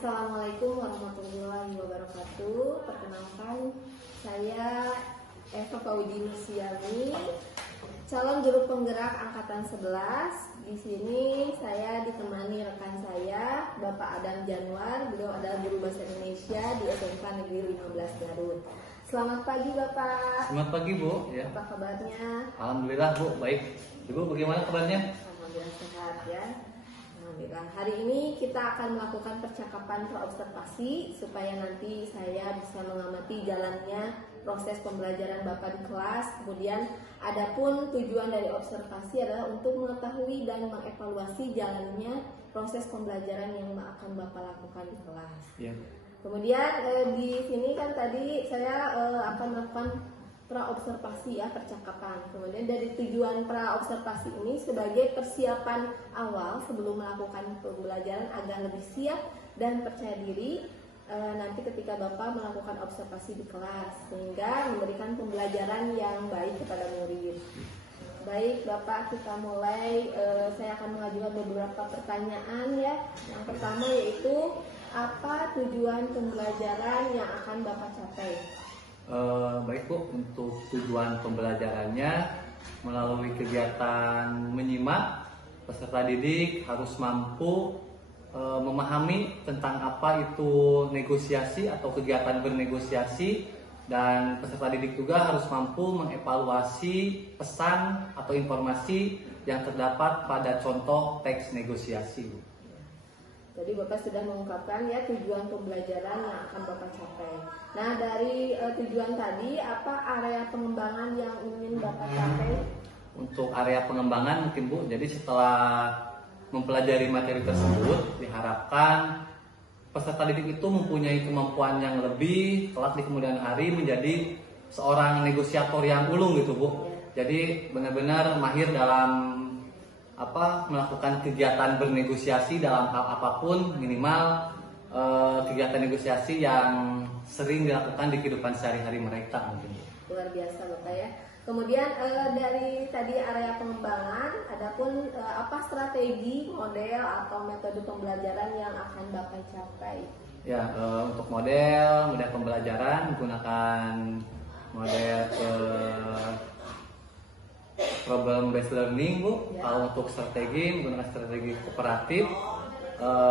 Assalamualaikum warahmatullahi wabarakatuh. Perkenalkan, saya Eva Faudi Nusiami, calon juru penggerak angkatan 11. Di sini saya ditemani rekan saya, Bapak Adam Januar. Beliau adalah guru bahasa Indonesia di SMK Negeri 15 Garut. Selamat pagi Bapak. Selamat pagi Bu. Ya. Apa kabarnya? Alhamdulillah Bu, baik. Ibu bagaimana kabarnya? Alhamdulillah sehat ya. Alhamdulillah. Hari ini kita akan melakukan percakapan praobservasi supaya nanti saya bisa mengamati jalannya proses pembelajaran Bapak di kelas. Kemudian adapun tujuan dari observasi adalah untuk mengetahui dan mengevaluasi jalannya proses pembelajaran yang akan Bapak lakukan di kelas. Ya. Kemudian di sini kan tadi saya akan melakukan praobservasi ya, percakapan. Kemudian dari tujuan praobservasi ini sebagai persiapan awal sebelum melakukan pembelajaran agar lebih siap dan percaya diri nanti ketika Bapak melakukan observasi di kelas, sehingga memberikan pembelajaran yang baik kepada murid. Baik Bapak, kita mulai. Saya akan mengajukan beberapa pertanyaan ya. Yang pertama yaitu, apa tujuan pembelajaran yang akan Bapak capai? Baik Bu, untuk tujuan pembelajarannya melalui kegiatan menyimak, peserta didik harus mampu memahami tentang apa itu negosiasi atau kegiatan bernegosiasi, dan peserta didik juga harus mampu mengevaluasi pesan atau informasi yang terdapat pada contoh teks negosiasi. Jadi Bapak sudah mengungkapkan ya tujuan pembelajaran yang akan Bapak capai. Nah, dari tujuan tadi, apa area pengembangan yang ingin Bapak capai? Untuk area pengembangan mungkin Bu, jadi setelah mempelajari materi tersebut, diharapkan peserta didik itu mempunyai kemampuan yang lebih kelak di kemudian hari menjadi seorang negosiator yang ulung gitu Bu. Jadi benar-benar mahir dalam melakukan kegiatan bernegosiasi dalam hal apapun, minimal kegiatan negosiasi yang sering dilakukan di kehidupan sehari-hari mereka mungkin. Luar biasa Bapak ya. Kemudian dari tadi area pengembangan, adapun apa strategi, model atau metode pembelajaran yang akan Bapak capai? Ya, untuk model pembelajaran menggunakan model problem based learning Bu. Ya. Kalau untuk strategi menggunakan strategi kooperatif,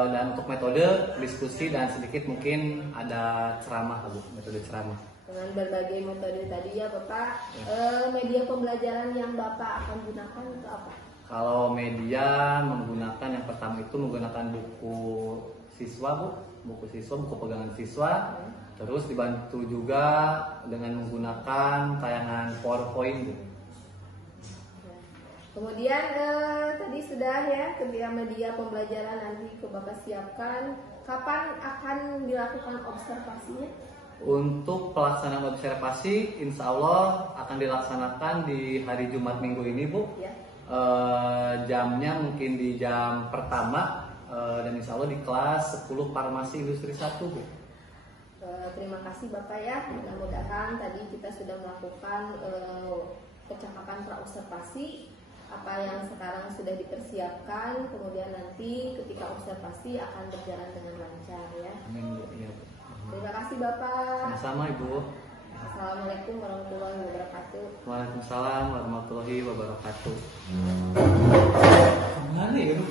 dan untuk metode diskusi dan sedikit mungkin ada ceramah Bu, metode ceramah. Dengan berbagai metode tadi ya Bapak, ya. Media pembelajaran yang Bapak akan gunakan itu apa? Kalau media menggunakan, yang pertama itu menggunakan buku siswa Bu, buku pegangan siswa. Ya. Terus dibantu juga dengan menggunakan tayangan PowerPoint Bu. Kemudian tadi sudah ya, ketika media pembelajaran nanti ke Bapak siapkan, kapan akan dilakukan observasinya? Untuk pelaksanaan observasi, insya Allah akan dilaksanakan di hari Jumat minggu ini Bu. Ya. Jamnya mungkin di jam pertama, dan insya Allah di kelas 10 Farmasi Industri 1 Bu. Terima kasih Bapak ya, mudah-mudahan tadi kita sudah melakukan percakapan praobservasi, apa yang sekarang sudah dipersiapkan, kemudian nanti ketika observasi akan berjalan dengan lancar ya. Amin Bu. Ya, Bu. Terima kasih Bapak. Sama-sama Ibu. Assalamualaikum warahmatullahi wabarakatuh. Waalaikumsalam warahmatullahi wabarakatuh. Mana ya Bu?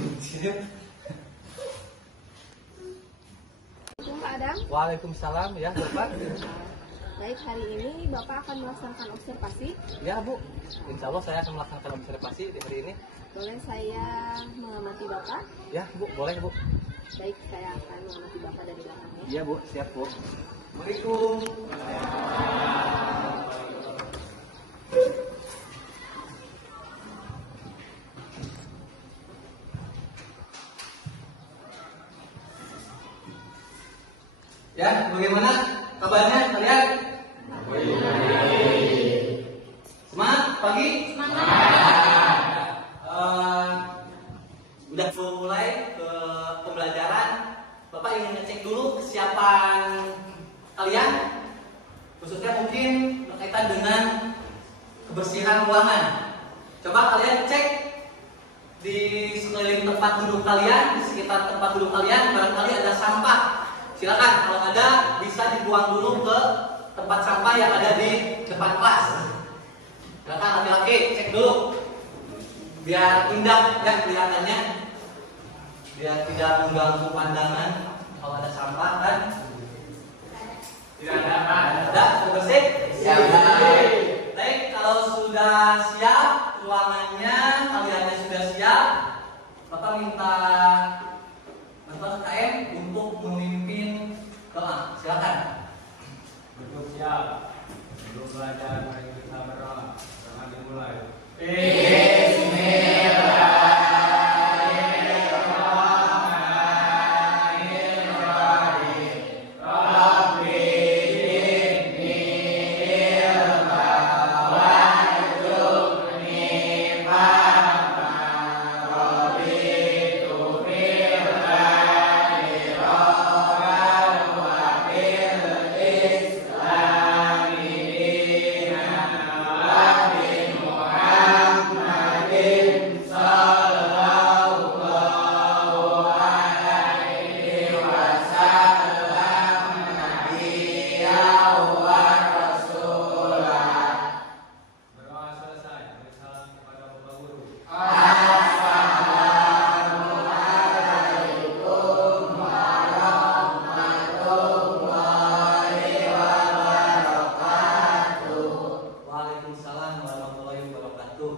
Pak Adam. Waalaikumsalam ya Bapak. Baik, hari ini Bapak akan melaksanakan observasi? Ya Bu, insya Allah saya akan melaksanakan observasi di hari ini. Boleh saya mengamati Bapak? Ya Bu, boleh Bu. Baik, saya akan mengamati Bapak dari belakangnya. Iya Bu, siap Bu. Assalamualaikum. Ya, bagaimana kabarnya kalian? Semangat pagi? Semangat. Udah mulai ke pembelajaran. Bapak ingin ngecek dulu kesiapan kalian, khususnya mungkin berkaitan dengan kebersihan ruangan. Coba kalian cek di sekeliling tempat duduk kalian, di sekitar tempat duduk kalian barangkali ada sampah silakan kalau ada bisa dibuang dulu ke tempat sampah yang ada di depan kelas. Silakan laki-laki cek dulu biar indah ya kelihatannya, biar tidak mengganggu pandangan kalau ada sampah kan. Tidak ada, sudah bersih? Siap. Baik, kalau sudah siap ruangannya, kaliannya sudah siap, Bapak minta bantuan KM untuk memimpin doa. Silakan. Untuk siap. Sebelum belajar, mari kita berdoa. Jangan dimulai. Berdoa selesai. Beri salam kepada Bapak Guru. Waalaikumsalam warahmatullahi wabarakatuh.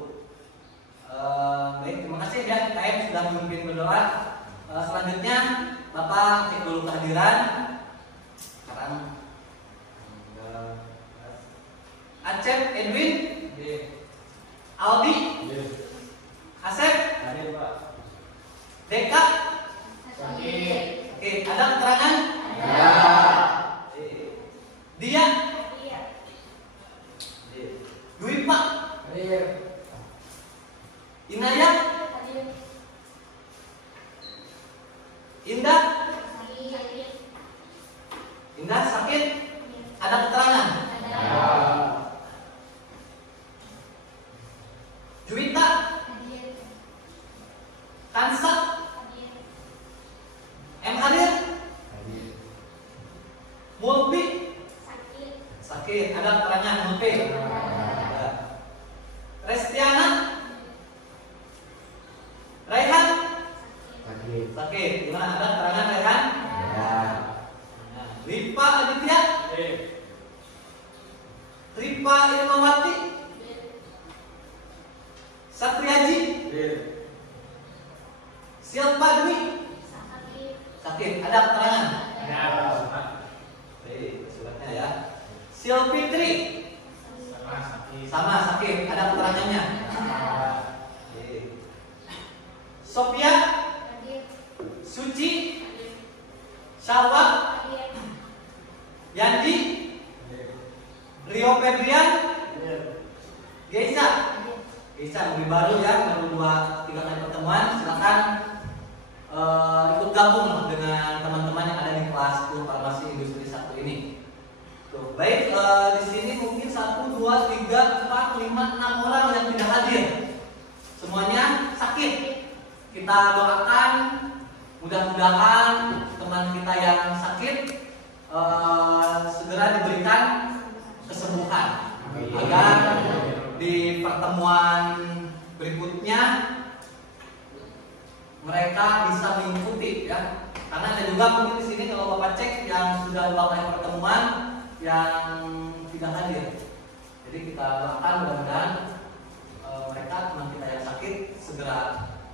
Baik, terima kasih ya KM sudah memimpin berdoa. Selanjutnya Bapak cek dulu kehadiran. Sekarang Acep Edwin, Aldi, Asep, Hadir, Pak. Deka. Sakit. Oke, ada keterangan? Ya. Dia, Dwi Pak, Hadir. Inayat, Indah, Indah sakit. Ada keterangan? Ya. Juwita, Kansa, M Hadir, Hadir. Mulpi sakit. Ada keterangan Mulpi? Ada. Restiana, Raihan Hadir. sakit. Gimana? Ada keterangan Raihan? Ya. Ripa Aditya, Hadir. Ripa Irmawati, Satriaji, Hadir. Silpa Dwi sakit. Ada keterangan? Ya. Baik, suratnya ya. Silfitri Sama sakit. sama sakit. Ada keterangannya? Baik. Sophia, Suci, Syalwa, Yandi, Rio Febrian, Geisa. Geisa lebih baru ya, baru 2-3 kali pertemuan. Silakan ikut gabung dengan teman-teman yang ada di kelas Farmasi Industri 1 ini. Tuh, baik, di sini mungkin 1, 2, 3, 4, 5, 6 orang yang tidak hadir. Semuanya sakit. Kita doakan mudah-mudahan teman kita yang sakit segera diberikan kesembuhan agar di pertemuan berikutnya mereka bisa mengikuti ya. Karena ada juga mungkin di sini kalau Bapak cek yang sudah melakukan pertemuan yang tidak hadir. Jadi kita doakan mudah-mudahan mereka teman kita yang sakit segera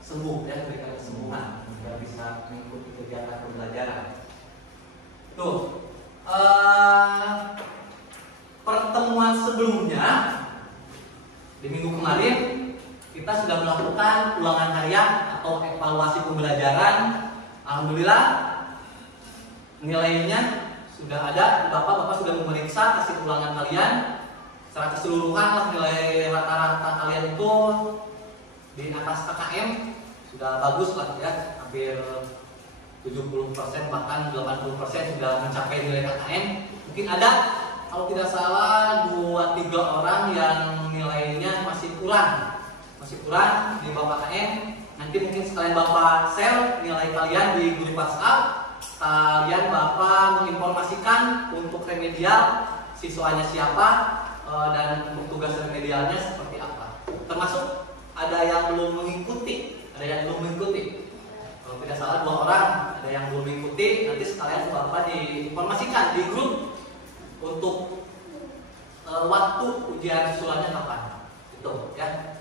sembuh ya, diberikan kesembuhan agar bisa mengikuti kegiatan pembelajaran. Tuh, pertemuan sebelumnya di minggu kemarin kita sudah melakukan ulangan harian atau evaluasi pembelajaran. Alhamdulillah nilainya sudah ada. Bapak sudah memeriksa hasil ulangan kalian. Secara keseluruhan lah nilai rata-rata kalian itu di atas KKM sudah bagus lah ya, hampir 70% bahkan 80% sudah mencapai nilai KKM. Mungkin ada kalau tidak salah 2-3 orang yang nilainya masih kurang di bawah KKM. Nanti mungkin sekalian Bapak share nilai kalian di grup WhatsApp. Kalian Bapak remedial siswanya siapa dan untuk tugas remedialnya seperti apa. Termasuk ada yang belum mengikuti, Kalau tidak salah 2 orang ada yang belum mengikuti. Nanti sekalian Bapak diinformasikan di grup untuk waktu ujian susulannya kapan. Itu ya.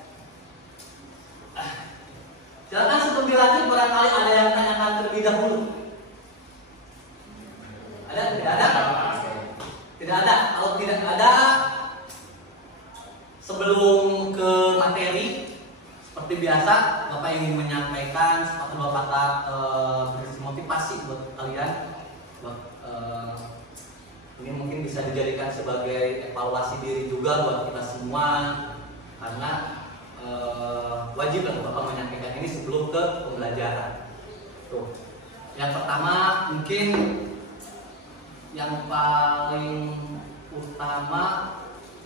Silakan sebelum dilanjut barangkali ada yang tanyakan terlebih dahulu. Ada? Tidak ada? Tidak ada. Kalau tidak ada, sebelum ke materi, seperti biasa, Bapak ingin menyampaikan satu dua kata motivasi buat kalian. Ini mungkin bisa dijadikan sebagai evaluasi diri juga buat kita semua, karena wajib lah Bapak menyampaikan ini sebelum ke pembelajaran. Tuh. Yang pertama mungkin yang paling utama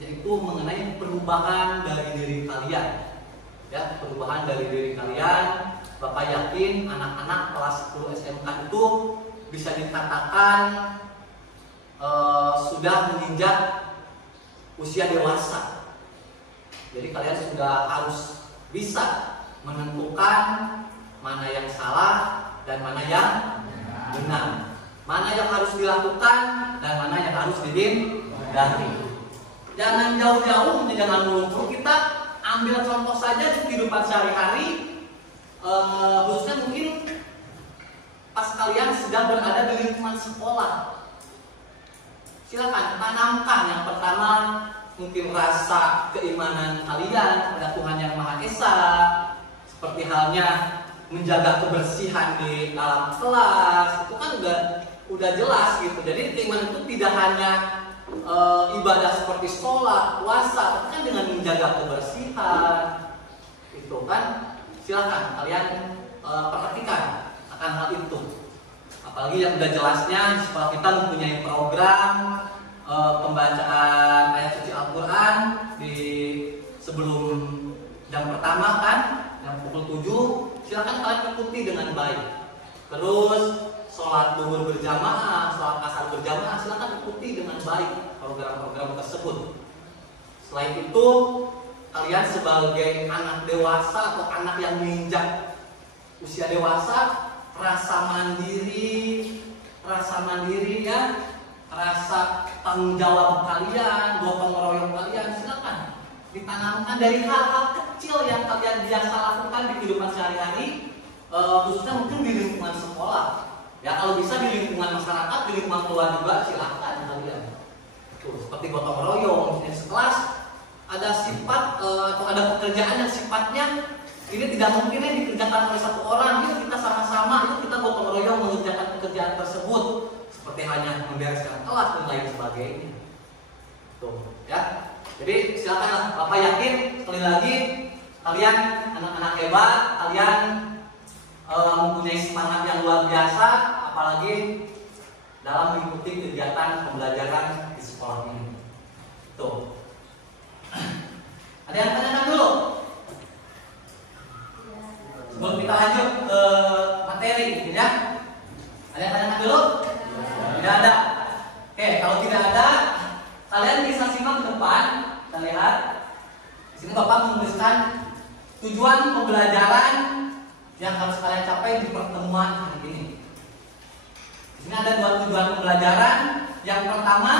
yaitu mengenai perubahan dari diri kalian. Ya, perubahan dari diri kalian. Bapak yakin anak-anak kelas 10 SMK itu bisa dikatakan sudah menginjak usia dewasa. Jadi kalian sudah harus bisa menentukan mana yang salah dan mana yang benar, mana yang harus dilakukan dan mana yang harus dihindari. Jangan jauh-jauh, jangan melulu. Kita ambil contoh saja di kehidupan sehari-hari, khususnya mungkin pas kalian sedang berada di lingkungan sekolah. Silakan tanamkan yang pertama mungkin rasa keimanan kalian kepada Tuhan Yang Maha Esa, seperti halnya menjaga kebersihan di dalam kelas. Itu kan udah jelas gitu. Jadi keimanan itu tidak hanya ibadah seperti sholat, puasa, tapi kan dengan menjaga kebersihan. Itu kan silakan kalian perhatikan akan hal itu. Apalagi yang udah jelasnya di sekolah kita mempunyai program pembacaan ayat suci Al-Quran di sebelum jam pertama kan, jam pukul 7. Silakan kalian ikuti dengan baik. Terus sholat duhur berjamaah, sholat asar berjamaah, silakan ikuti dengan baik program-program tersebut. Selain itu, kalian sebagai anak dewasa atau anak yang menginjak usia dewasa, rasa mandiri ya, rasa tanggung jawab kalian, gotong royong kalian, silakan ditanamkan dari hal-hal kecil yang kalian biasa lakukan di kehidupan sehari-hari, khususnya mungkin di lingkungan sekolah. Ya kalau bisa di lingkungan masyarakat, di lingkungan keluarga juga silakan kalian. Tuh, seperti gotong royong di sekelas, ada sifat atau ada pekerjaan yang sifatnya ini tidak mungkin dikerjakan oleh satu orang. Yuk kita sama-sama, yuk kita gotong royong mengerjakan pekerjaan tersebut. Seperti hanya membereskan kelas dan lain sebagainya. Tuh, ya. Jadi silakanlah, Bapak yakin sekali lagi kalian anak-anak hebat, kalian mempunyai semangat yang luar biasa, apalagi dalam mengikuti kegiatan pembelajaran di sekolah ini. Tuh. Ada yang tanyakan dulu? Sebelum kita lanjut ke materi, ya. Ada yang tanyakan dulu? Tidak ada. Oke, kalau tidak ada, kalian bisa simak ke depan. Kita lihat. Di sini Bapak menuliskan tujuan pembelajaran yang harus kalian capai di pertemuan hari ini. Di sini ada 2 tujuan pembelajaran. Yang pertama,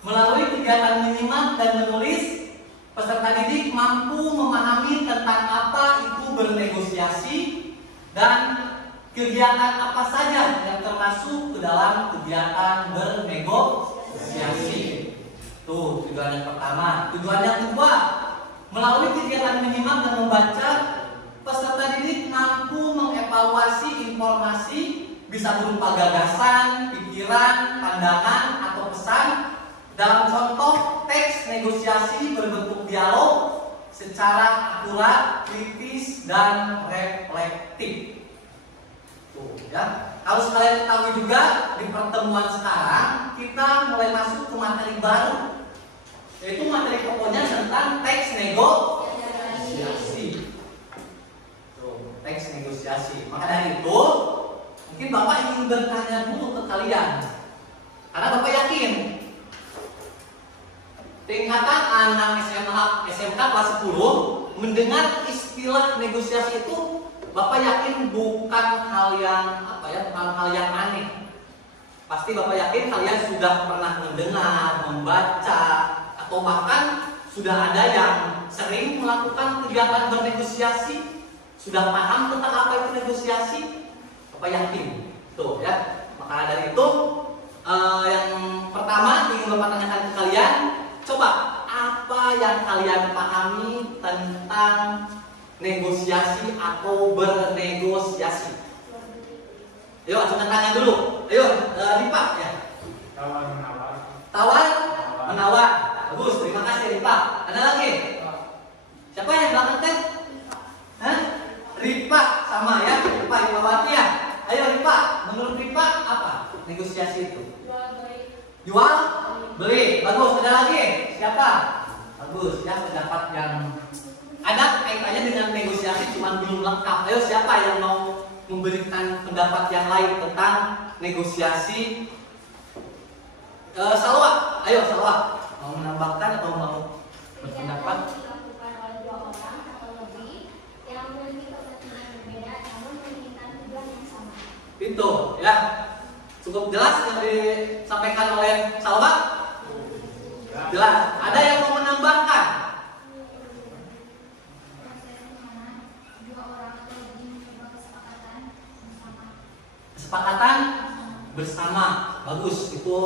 melalui kegiatan menyimak dan menulis, peserta didik mampu memahami tentang apa itu bernegosiasi dan kegiatan apa saja yang termasuk ke dalam kegiatan bernegosiasi. Tuh, tujuan yang pertama. Tujuan yang kedua, melalui kegiatan menyimak dan membaca, peserta didik mampu mengevaluasi informasi, bisa berupa gagasan, pikiran, pandangan, atau pesan dalam contoh teks negosiasi berbentuk dialog secara akurat, kritis, dan reflektif. Tuh, ya. Harus kalian ketahui juga di pertemuan sekarang kita mulai masuk ke materi baru, yaitu materi pokoknya tentang teks negosiasi. Tuh, teks negosiasi. Maka dari itu, mungkin Bapak ingin bertanya dulu ke kalian. Karena Bapak yakin tingkatan anak SMK kelas 10 mendengar istilah negosiasi itu, Bapak yakin bukan hal yang bukan hal yang aneh. Pasti Bapak yakin kalian sudah pernah mendengar, membaca, atau bahkan sudah ada yang sering melakukan kegiatan bernegosiasi, sudah paham tentang apa itu negosiasi. Bapak yakin, tuh ya. Maka dari itu, yang pertama ingin Bapak tanyakan ke kalian, coba apa yang kalian pahami tentang negosiasi atau bernegosiasi? Ayo, angkat tangan dulu. Ayo, Ripa ya. Tawar menawar. Tawar menawar. Bagus, terima kasih Ripa. Ada lagi? Siapa yang belakang teh? Hah? Ripa sama ya, Ripa Ripawati ya. Ayo Ripa, menurut Ripa apa negosiasi itu? Jual beli. Bagus, ada lagi? Siapa? Bagus, ya pendapat yang ada kaitannya dengan negosiasi cuma belum lengkap. Ayo siapa yang mau memberikan pendapat yang lain tentang negosiasi? Salwa, ayo Salwa, mau menambahkan atau mau berpendapat? Dilakukan oleh dua orang atau lebih yang memiliki kepentingan berbeda namun menginginkan tujuan yang sama. Itu ya, cukup jelas yang disampaikan oleh Salwa. Jelas. Ada yang mau menambahkan? Kesepakatan bersama, bagus, itu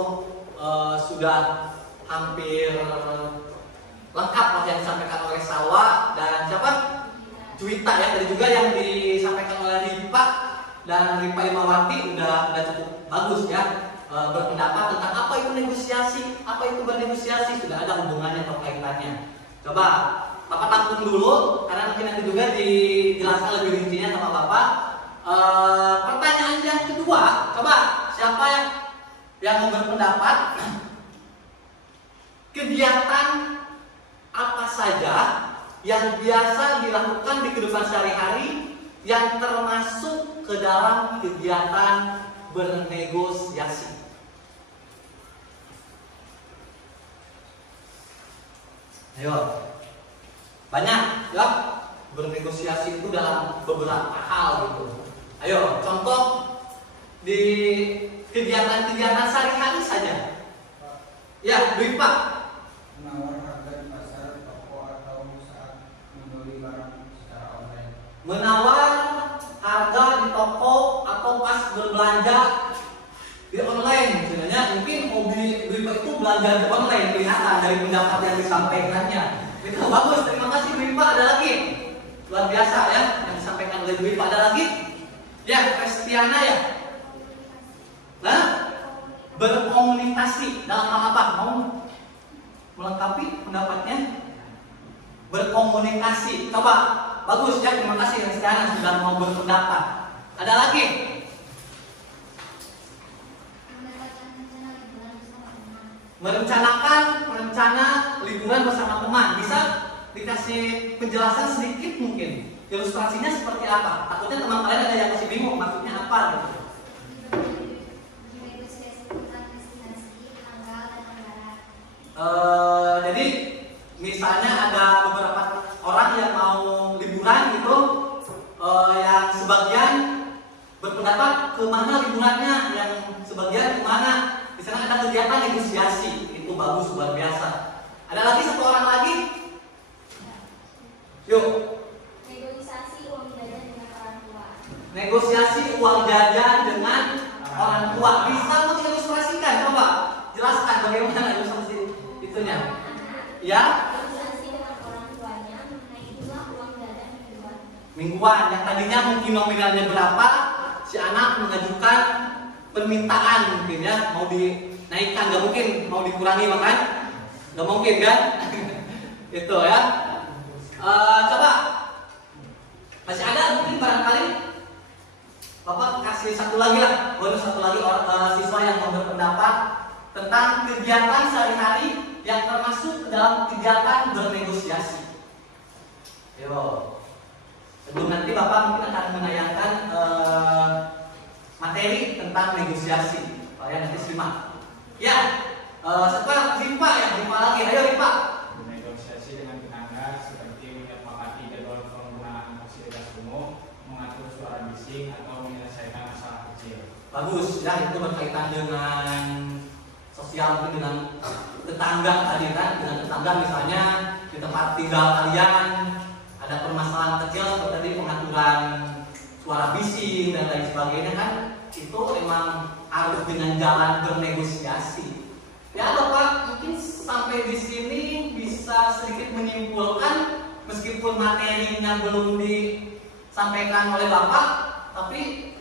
sudah hampir lengkap apa yang disampaikan oleh Salwa dan siapa? Juwita ya, tadi juga yang disampaikan oleh Ripa dan Ripa Imawati udah cukup bagus ya, berpendapat tentang apa itu negosiasi, apa itu bernegosiasi, sudah ada hubungannya atau kaitannya. Coba Bapak tampung dulu karena nanti juga dijelaskan lebih rincinya sama Bapak. Pertanyaan yang kedua, coba siapa yang mau berpendapat? Kegiatan apa saja yang biasa dilakukan di kehidupan sehari-hari yang termasuk ke dalam kegiatan bernegosiasi? Ayo, banyak ya, bernegosiasi itu dalam beberapa hal gitu. Ayo, contoh di kegiatan-kegiatan sehari-hari saja. Ya, Dwi Pak. Menawar harga di pasar, toko atau saat membeli barang secara online. Menawar harga di toko atau pas berbelanja di online. Sebenarnya mungkin hobi Dwi Pak itu belanja di online, kelihatan dari pendapat yang disampaikannya. Itu bagus, terima kasih Dwi Pak. Ada lagi? Luar biasa ya yang disampaikan oleh Dwi Pak. Ada lagi? Ya, Kristiana ya. Nah, berkomunikasi dalam hal apa? Mau melengkapi pendapatnya? Berkomunikasi. Coba, bagus ya, terima kasih Kristiana sudah mau berpendapat. Ada lagi? Merencanakan rencana liburan bersama teman. Bisa dikasih penjelasan sedikit mungkin? Ilustrasinya seperti apa? Takutnya teman kalian ada yang masih bingung maksudnya apa gitu. Jadi misalnya ada beberapa orang yang mau liburan gitu, yang sebagian berpendapat kemana liburannya, yang sebagian kemana. Di sana ada kegiatan negosiasi, itu bagus, luar biasa. Ada lagi satu orang lagi, yuk. Negosiasi uang jajan dengan orang tua. Bisa mengilustrasikan? Coba jelaskan bagaimana ilustrasi itunya. Ya? Mingguan. Yang tadinya mungkin nominalnya berapa, si anak mengajukan permintaan mungkin ya, mau dinaikkan, nggak mungkin, mau dikurangi makan, nggak mungkin kan? Itu ya. Coba masih ada mungkin barangkali. Bapak kasih satu lagi lah, bonus satu lagi siswa yang mau berpendapat tentang kegiatan sehari-hari yang termasuk ke dalam kegiatan bernegosiasi. Yo, sebelum nanti Bapak mungkin akan menayangkan materi tentang negosiasi, kalian nanti simak. Ya, setelah Ripa ya, Ripa lagi. Ayo Ripa. Bernegosiasi dengan tetangga seperti menyepakati jadwal penggunaan fasilitas umum, mengatur suara bising, atau menyelesaikan masalah kecil. Bagus, ya itu berkaitan dengan sosial, mungkin dengan tetangga tadi kan, dengan tetangga misalnya di tempat tinggal kalian ada permasalahan kecil seperti tadi pengaturan suara bising dan lain sebagainya kan, itu emang harus dengan jalan bernegosiasi. Ya Bapak mungkin sampai di sini bisa sedikit menyimpulkan meskipun materinya belum disampaikan oleh Bapak, tapi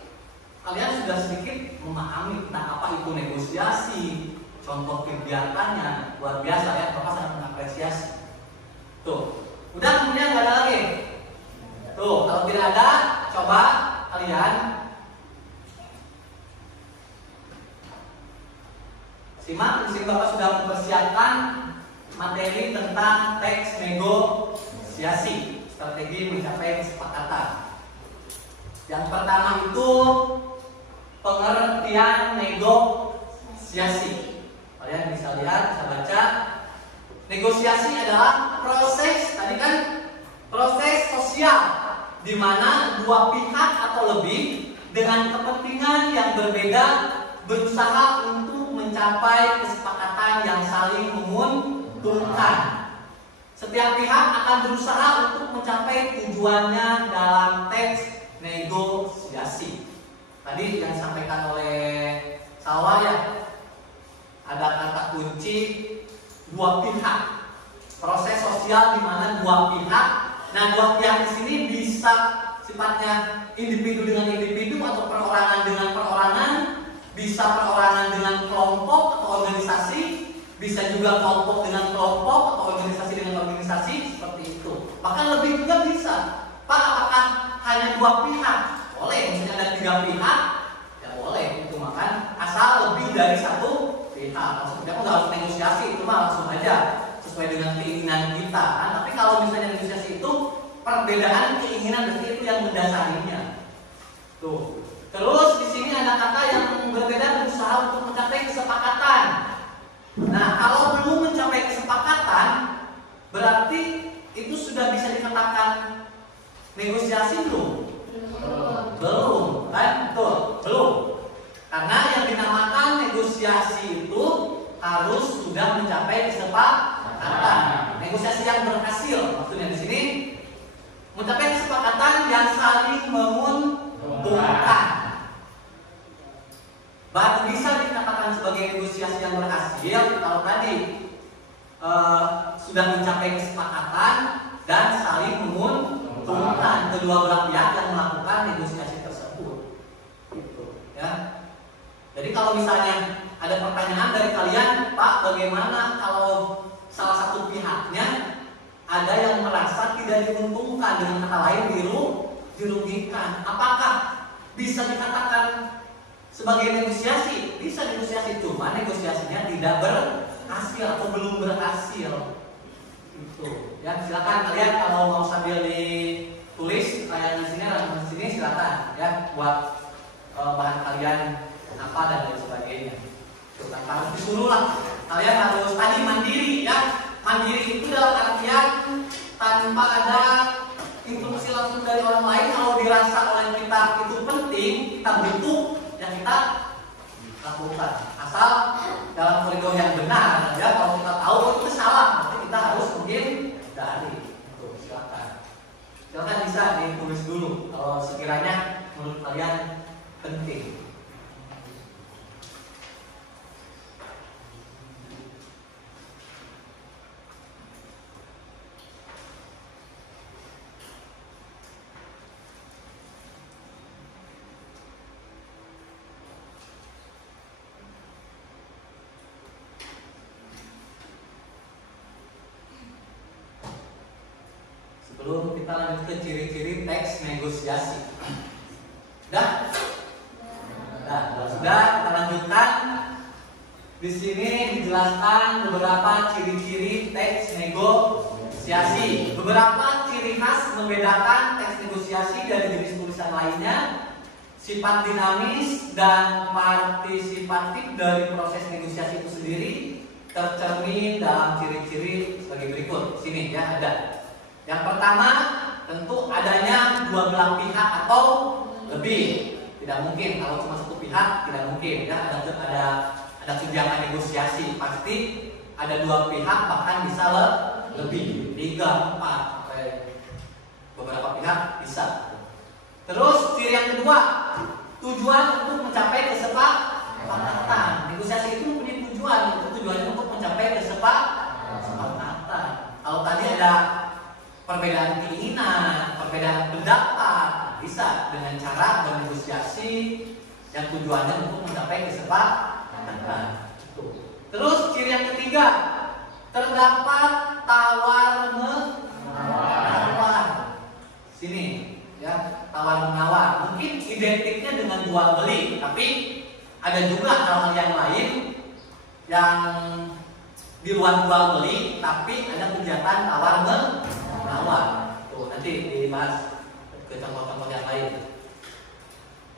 kalian sudah sedikit memahami tentang apa itu negosiasi, contoh kegiatannya luar biasa ya, Bapak sangat mengapresiasi. Tuh, udah kemudian nggak ada lagi. Tuh, kalau tidak ada, coba kalian simak. Di sini Bapak sudah mempersiapkan materi tentang teks negosiasi, strategi mencapai kesepakatan. Yang pertama itu pengertian negosiasi. Kalian bisa lihat, bisa baca. Negosiasi adalah proses, tadi kan proses sosial di mana dua pihak atau lebih dengan kepentingan yang berbeda berusaha untuk mencapai kesepakatan yang saling menguntungkan. Setiap pihak akan berusaha untuk mencapai tujuannya dalam teks negosiasi. Tadi yang disampaikan oleh Salwa ya, ada kata kunci dua pihak. Proses sosial di mana dua pihak. Nah, dua pihak di sini bisa sifatnya individu dengan individu atau perorangan dengan perorangan, bisa perorangan dengan kelompok atau organisasi, bisa juga kelompok dengan kelompok atau organisasi dengan organisasi, seperti itu. Bahkan lebih juga bisa. Pak, apakah hanya dua pihak? Boleh, misalnya ada tiga pihak, ya boleh itu makan asal lebih dari satu pihak. Maksudnya nggak harus negosiasi, itu mah langsung aja sesuai dengan keinginan kita. Nah, tapi kalau misalnya negosiasi itu perbedaan keinginan, berarti itu yang mendasarinya. Tuh. Terus di sini ada kata yang berbeda, berusaha untuk mencapai kesepakatan. Nah, kalau belum mencapai kesepakatan, berarti itu sudah bisa dikatakan negosiasi belum? Belum, kan? Betul, belum. Karena yang dinamakan negosiasi itu harus sudah mencapai kesepakatan. Negosiasi yang berhasil, maksudnya di sini mencapai kesepakatan yang saling menguntungkan. Baru bisa dikatakan sebagai negosiasi yang berhasil kalau tadi sudah mencapai kesepakatan dan saling menguntungkan kedua belah pihak yang melakukan negosiasi tersebut. Gitu, ya. Jadi kalau misalnya ada pertanyaan dari kalian, Pak, bagaimana kalau salah satu pihaknya ada yang merasa tidak diuntungkan, dengan kata lain dirugikan, apakah bisa dikatakan sebagai negosiasi? Bisa negosiasi, cuma negosiasinya tidak berhasil atau belum berhasil. Gitu. Ya, silakan kalian kalau mau sambil ditulis kayak di sini silakan ya, buat bahan kalian apa dan lain sebagainya. Tanpa harus disuruh lah. Kalian harus tadi mandiri ya. Mandiri itu dalam artian tanpa ada instruksi langsung dari orang lain. Kalau dirasa oleh kita itu penting, kita butuh, ya kita lakukan. Asal dalam koridor yang benar. Ya, kalau kita tahu itu salah, berarti kita harus mungkin dari. Tuh, silakan bisa ditulis dulu kalau sekiranya menurut kalian penting. Sebelum kita lanjut ke ciri-ciri teks negosiasi. Sudah? Nah, kalau sudah, kita lanjutkan. Di sini dijelaskan beberapa ciri-ciri teks negosiasi. Beberapa ciri khas membedakan teks negosiasi dari jenis tulisan lainnya. sifat dinamis dan partisipatif dari proses negosiasi itu sendiri tercermin dalam ciri-ciri sebagai berikut. Sini ya ada. Yang pertama tentu adanya dua belah pihak atau lebih. Tidak mungkin kalau cuma satu pihak, tidak mungkin ya. Ada kegiatan negosiasi pasti ada dua pihak, bahkan bisa lebih 3, 4 sampai beberapa pihak bisa. Terus ciri yang kedua, tujuan untuk mencapai kesepakatan. Negosiasi itu punya tujuan, itu tujuannya untuk mencapai kesepakatan. Kalau tadi ada perbedaan keinginan, perbedaan pendapat, bisa dengan cara bernegosiasi yang tujuannya untuk mencapai kesepakatan. Terus ciri yang ketiga, terdapat tawar-menawar. Sini ya, tawar-menawar. Mungkin identiknya dengan jual beli, tapi ada juga hal-hal yang lain yang di luar jual beli, tapi ada kegiatan tawar-menawar. Tuh nanti dibahas ke contoh-contoh yang lain.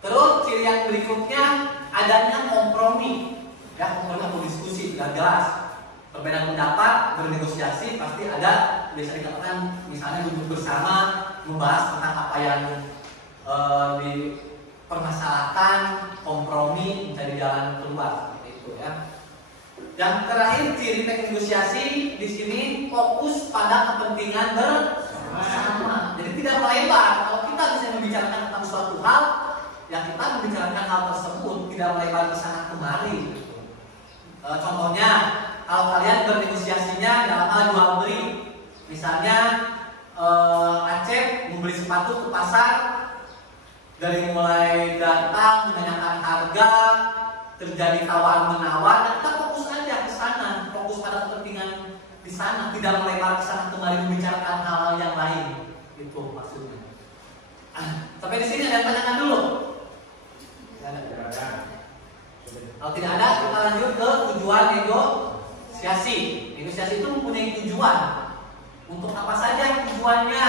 Terus ciri yang berikutnya adanya kompromi. Ya, kompromi atau diskusi, sudah jelas. Perbedaan pendapat, bernegosiasi pasti ada. Bisa dikatakan misalnya duduk bersama membahas tentang apa yang dipermasalahkan, kompromi, mencari jalan keluar, seperti itu ya. Yang terakhir ciri negosiasi di sini fokus pada kepentingan bersama. Jadi tidak melebar. Kalau kita bisa membicarakan tentang suatu hal, ya kita membicarakan hal tersebut, tidak melebar ke sana kemari. Contohnya, kalau kalian bernegosiasinya dalam hal jual beli, misalnya Acep membeli sepatu ke pasar, dari mulai datang menanyakan harga, terjadi tawar menawar, kita fokus aja ke sana, fokus pada kepentingan di sana, tidak melebar ke sana kemari membicarakan hal-hal yang lain. Itu maksudnya. Sampai di sini ada yang tanyakan dulu. Kalau tidak ada, kita lanjut ke tujuan negosiasi. Negosiasi itu mempunyai tujuan. Untuk apa saja tujuannya?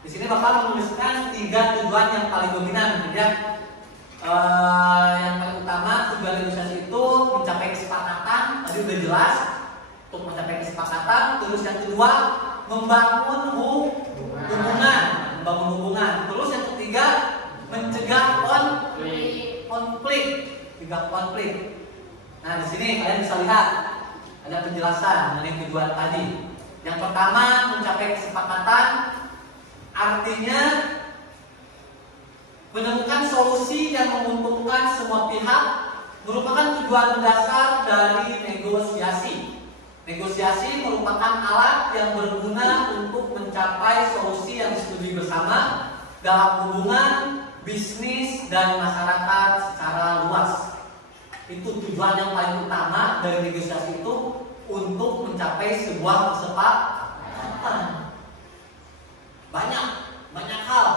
Di sini Bapak menuliskan 3 tujuan yang paling dominan. Ya. Yang paling utama tujuan negosiasi itu mencapai kesepakatan. Tadi sudah jelas untuk mencapai kesepakatan. Terus yang kedua membangun hubungan. Terus yang ketiga mencegah konflik. Nah di sini kalian bisa lihat ada penjelasan mengenai tujuan tadi. Yang pertama mencapai kesepakatan, artinya menemukan solusi yang menguntungkan semua pihak, merupakan tujuan dasar dari negosiasi. Negosiasi merupakan alat yang berguna untuk mencapai solusi yang disetujui bersama dalam hubungan bisnis dan masyarakat secara luas. Itu tujuan yang paling utama dari negosiasi itu, untuk mencapai sebuah kesepakatan. Banyak hal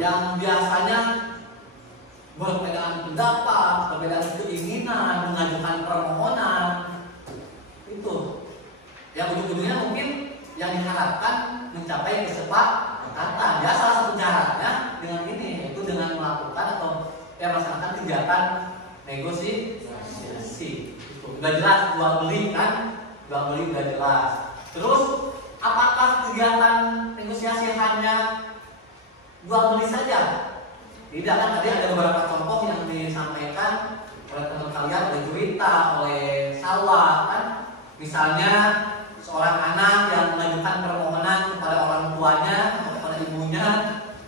yang biasanya perbedaan pendapat, perbedaan keinginan, mengajukan permohonan, itu yang ujung-ujungnya mungkin yang diharapkan mencapai kesepakatan. Ya salah satu caranya dengan ini, yaitu dengan melakukan atau melaksanakan kegiatan negosiasi. Udah jelas jual beli kan? Jual beli udah jelas. Terus apakah kegiatan negosiasi hanya jual beli saja? Tidak kan, tadi ada beberapa contoh yang disampaikan oleh teman kalian, oleh Juwita, oleh Salwa kan. Misalnya seorang anak yang mengajukan permohonan kepada orang tuanya, kepada ibunya,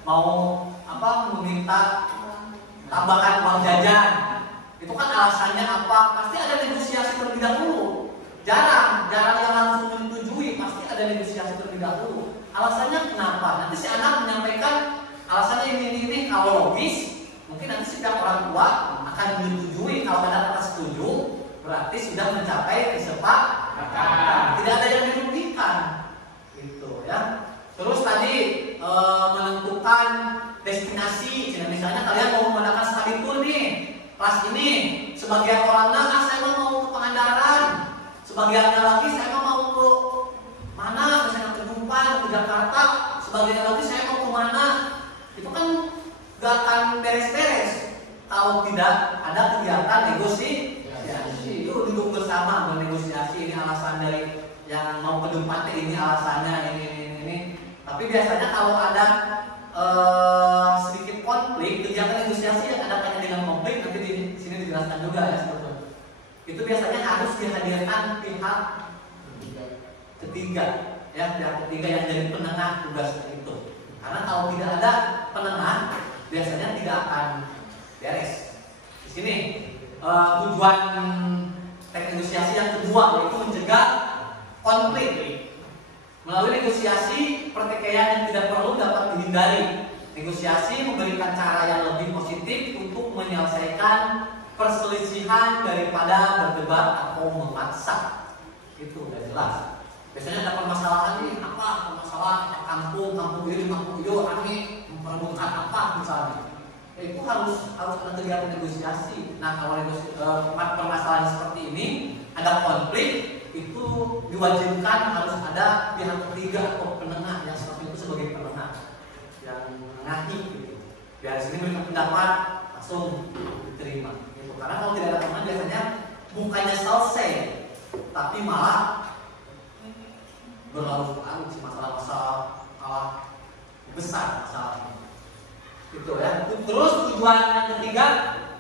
mau meminta tambahan uang jajan. Itu kan alasannya apa? Pasti ada negosiasi terlebih dahulu. Jarang yang langsung menyetujui, pasti ada negosiasi terlebih dahulu. Alasannya kenapa? Nanti si anak menyampaikan alasannya ini. Kalau logis, mungkin nanti setiap orang tua akan menyetujui. Kalau ada kata setuju, berarti sudah mencapai kesepakatan. Tidak ada yang dirugikan, gitu ya. Terus tadi menentukan destinasi. Misalnya kalian mau menggunakan study tour nih, kelas ini, sebagian orangnya saya mau ke Pangandaran, sebagiannya lagi saya mau ke mana, misalnya ke Jumpan, ke Jakarta, sebagian lagi saya mau ke mana. Itu kan gak akan beres-beres kalau tidak ada kegiatan negosiasi. Itu duduk bersama bernegosiasi, ini alasan dari yang mau ke depan, ini alasannya ini. Tapi biasanya kalau ada sedikit konflik, kegiatan negosiasi yang ada kaitannya dengan konflik, nanti di sini dijelaskan juga ya sebetulnya. Itu biasanya harus dihadirkan pihak ketiga, ya pihak ketiga yang jadi penengah tugas itu. Karena kalau tidak ada penengah, biasanya tidak akan beres. Di sini tujuan teknik negosiasi yang kedua yaitu mencegah konflik. Melalui negosiasi, pertikaian yang tidak perlu dapat dihindari. Negosiasi memberikan cara yang lebih positif untuk menyelesaikan perselisihan daripada berdebat atau memaksa. Itu udah jelas. Biasanya ada permasalahan nih, apa permasalahan kampung ini, kampung itu, kami memperebutkan apa misalnya. Itu harus ada kegiatan negosiasi. Nah, kalau permasalahan seperti ini ada konflik, itu diwajibkan harus ada pihak ketiga atau penengah yang seperti itu sebagai penengah yang menengahi gitu. Biar sini berikan pendapat langsung diterima. Gitu. Karena kalau tidak ada penengah biasanya bukannya selesai, tapi malah berlarut-larut sih masalah besar masalahnya. Gitu ya. Terus tujuan yang ketiga,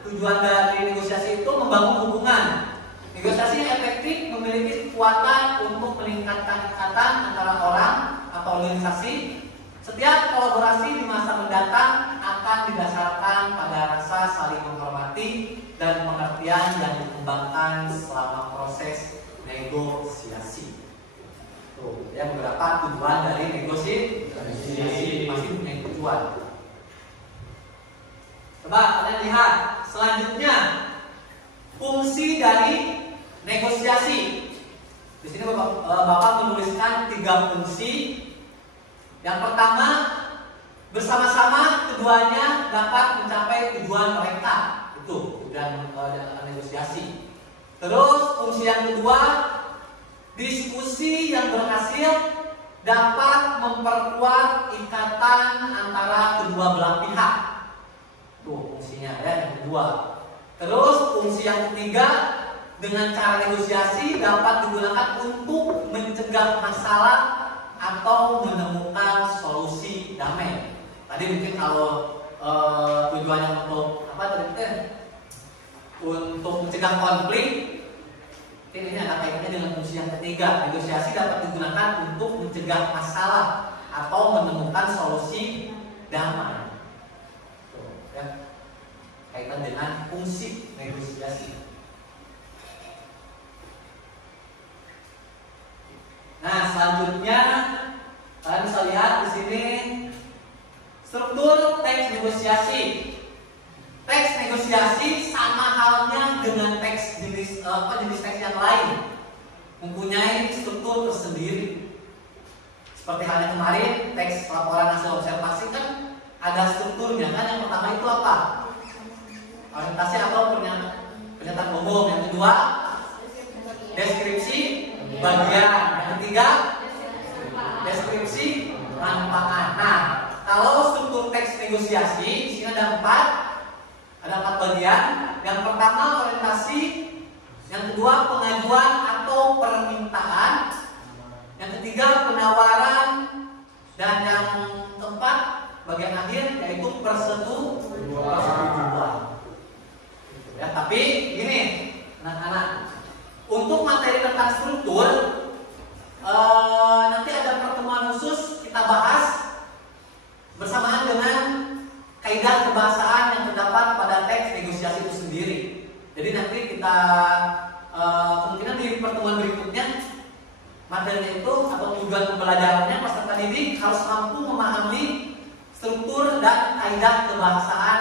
tujuan dari negosiasi itu membangun hubungan. Negosiasi yang efektif memiliki kekuatan untuk meningkatkan ikatan antara orang atau organisasi. Setiap kolaborasi di masa mendatang akan didasarkan pada rasa saling menghormati dan pengertian yang dikembangkan selama proses negosiasi. Tuh, ya beberapa tujuan dari negosiasi masih punya tujuan. Coba kalian lihat selanjutnya fungsi dari negosiasi. Di sini Bapak menuliskan 3 fungsi. Yang pertama, bersama-sama keduanya dapat mencapai tujuan mereka. Itu tujuan negosiasi. Terus fungsi yang kedua, diskusi yang berhasil dapat memperkuat ikatan antara kedua belah pihak. Tuh fungsinya ya yang kedua. Terus fungsi yang ketiga, dengan cara negosiasi dapat digunakan untuk mencegah masalah atau menemukan solusi damai. Tadi mungkin kalau tujuannya untuk apa tadi? Untuk mencegah konflik, ini ada kaitannya dengan fungsi yang ketiga. Negosiasi dapat digunakan untuk mencegah masalah atau menemukan solusi damai. Kaitan dengan fungsi negosiasi. Nah, selanjutnya kalian bisa lihat di sini struktur teks negosiasi. Teks negosiasi sama halnya dengan teks jenis teks yang lain, mempunyai struktur tersendiri. Seperti halnya kemarin teks laporan hasil observasi kan ada strukturnya kan. Yang pertama itu apa? Orientasi atau pernyataan umum. Yang kedua, deskripsi bagian. Yang ketiga, deskripsi manfaat. Nah, kalau struktur teks negosiasi di sini ada 4 bagian. Yang pertama orientasi, yang kedua pengajuan atau permintaan, yang ketiga penawaran, dan yang keempat bagian akhir yaitu persetujuan. Ya, tapi gini, anak-anak, untuk materi tentang struktur nanti ada pertemuan khusus kita bahas bersamaan dengan kaidah kebahasaan yang terdapat pada teks negosiasi itu sendiri. Jadi nanti kita kemungkinan di pertemuan berikutnya materinya itu atau tujuan pembelajarannya peserta didik harus mampu memahami struktur dan kaidah kebahasaan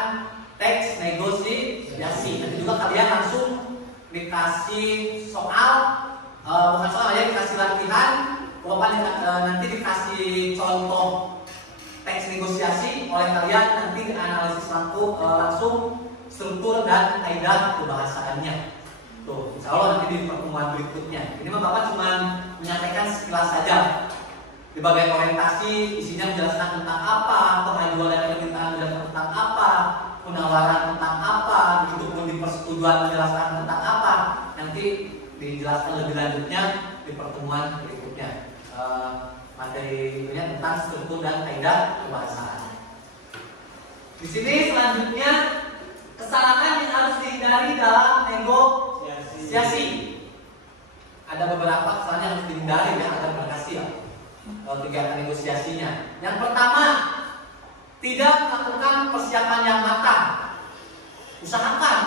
teks negosiasi. Nanti juga kalian langsung dikasih soal, bukan soal ya, dikasih latihan. Bapak nanti dikasih contoh teks negosiasi oleh kalian, nanti dianalisis langsung struktur dan kaidah kebahasaannya. Tuh, insya Allah nanti di pertemuan berikutnya. Ini Bapak cuma menyampaikan sekilas saja. Di bagian orientasi isinya menjelaskan tentang apa, pengajuan dan permintaan menjelaskan tentang apa, tawaran tentang apa, itu pun di persetujuan menjelaskan tentang apa, nanti dijelaskan lebih lanjutnya di pertemuan berikutnya. Materinya tentang struktur dan kaidah kebahasaan. Di sini selanjutnya kesalahan yang harus dihindari dalam negosiasi. Ada beberapa kesalahan yang harus dihindari ya agar berhasil kegiatan negosiasinya. Yang pertama, tidak melakukan persiapan yang matang. Usahakan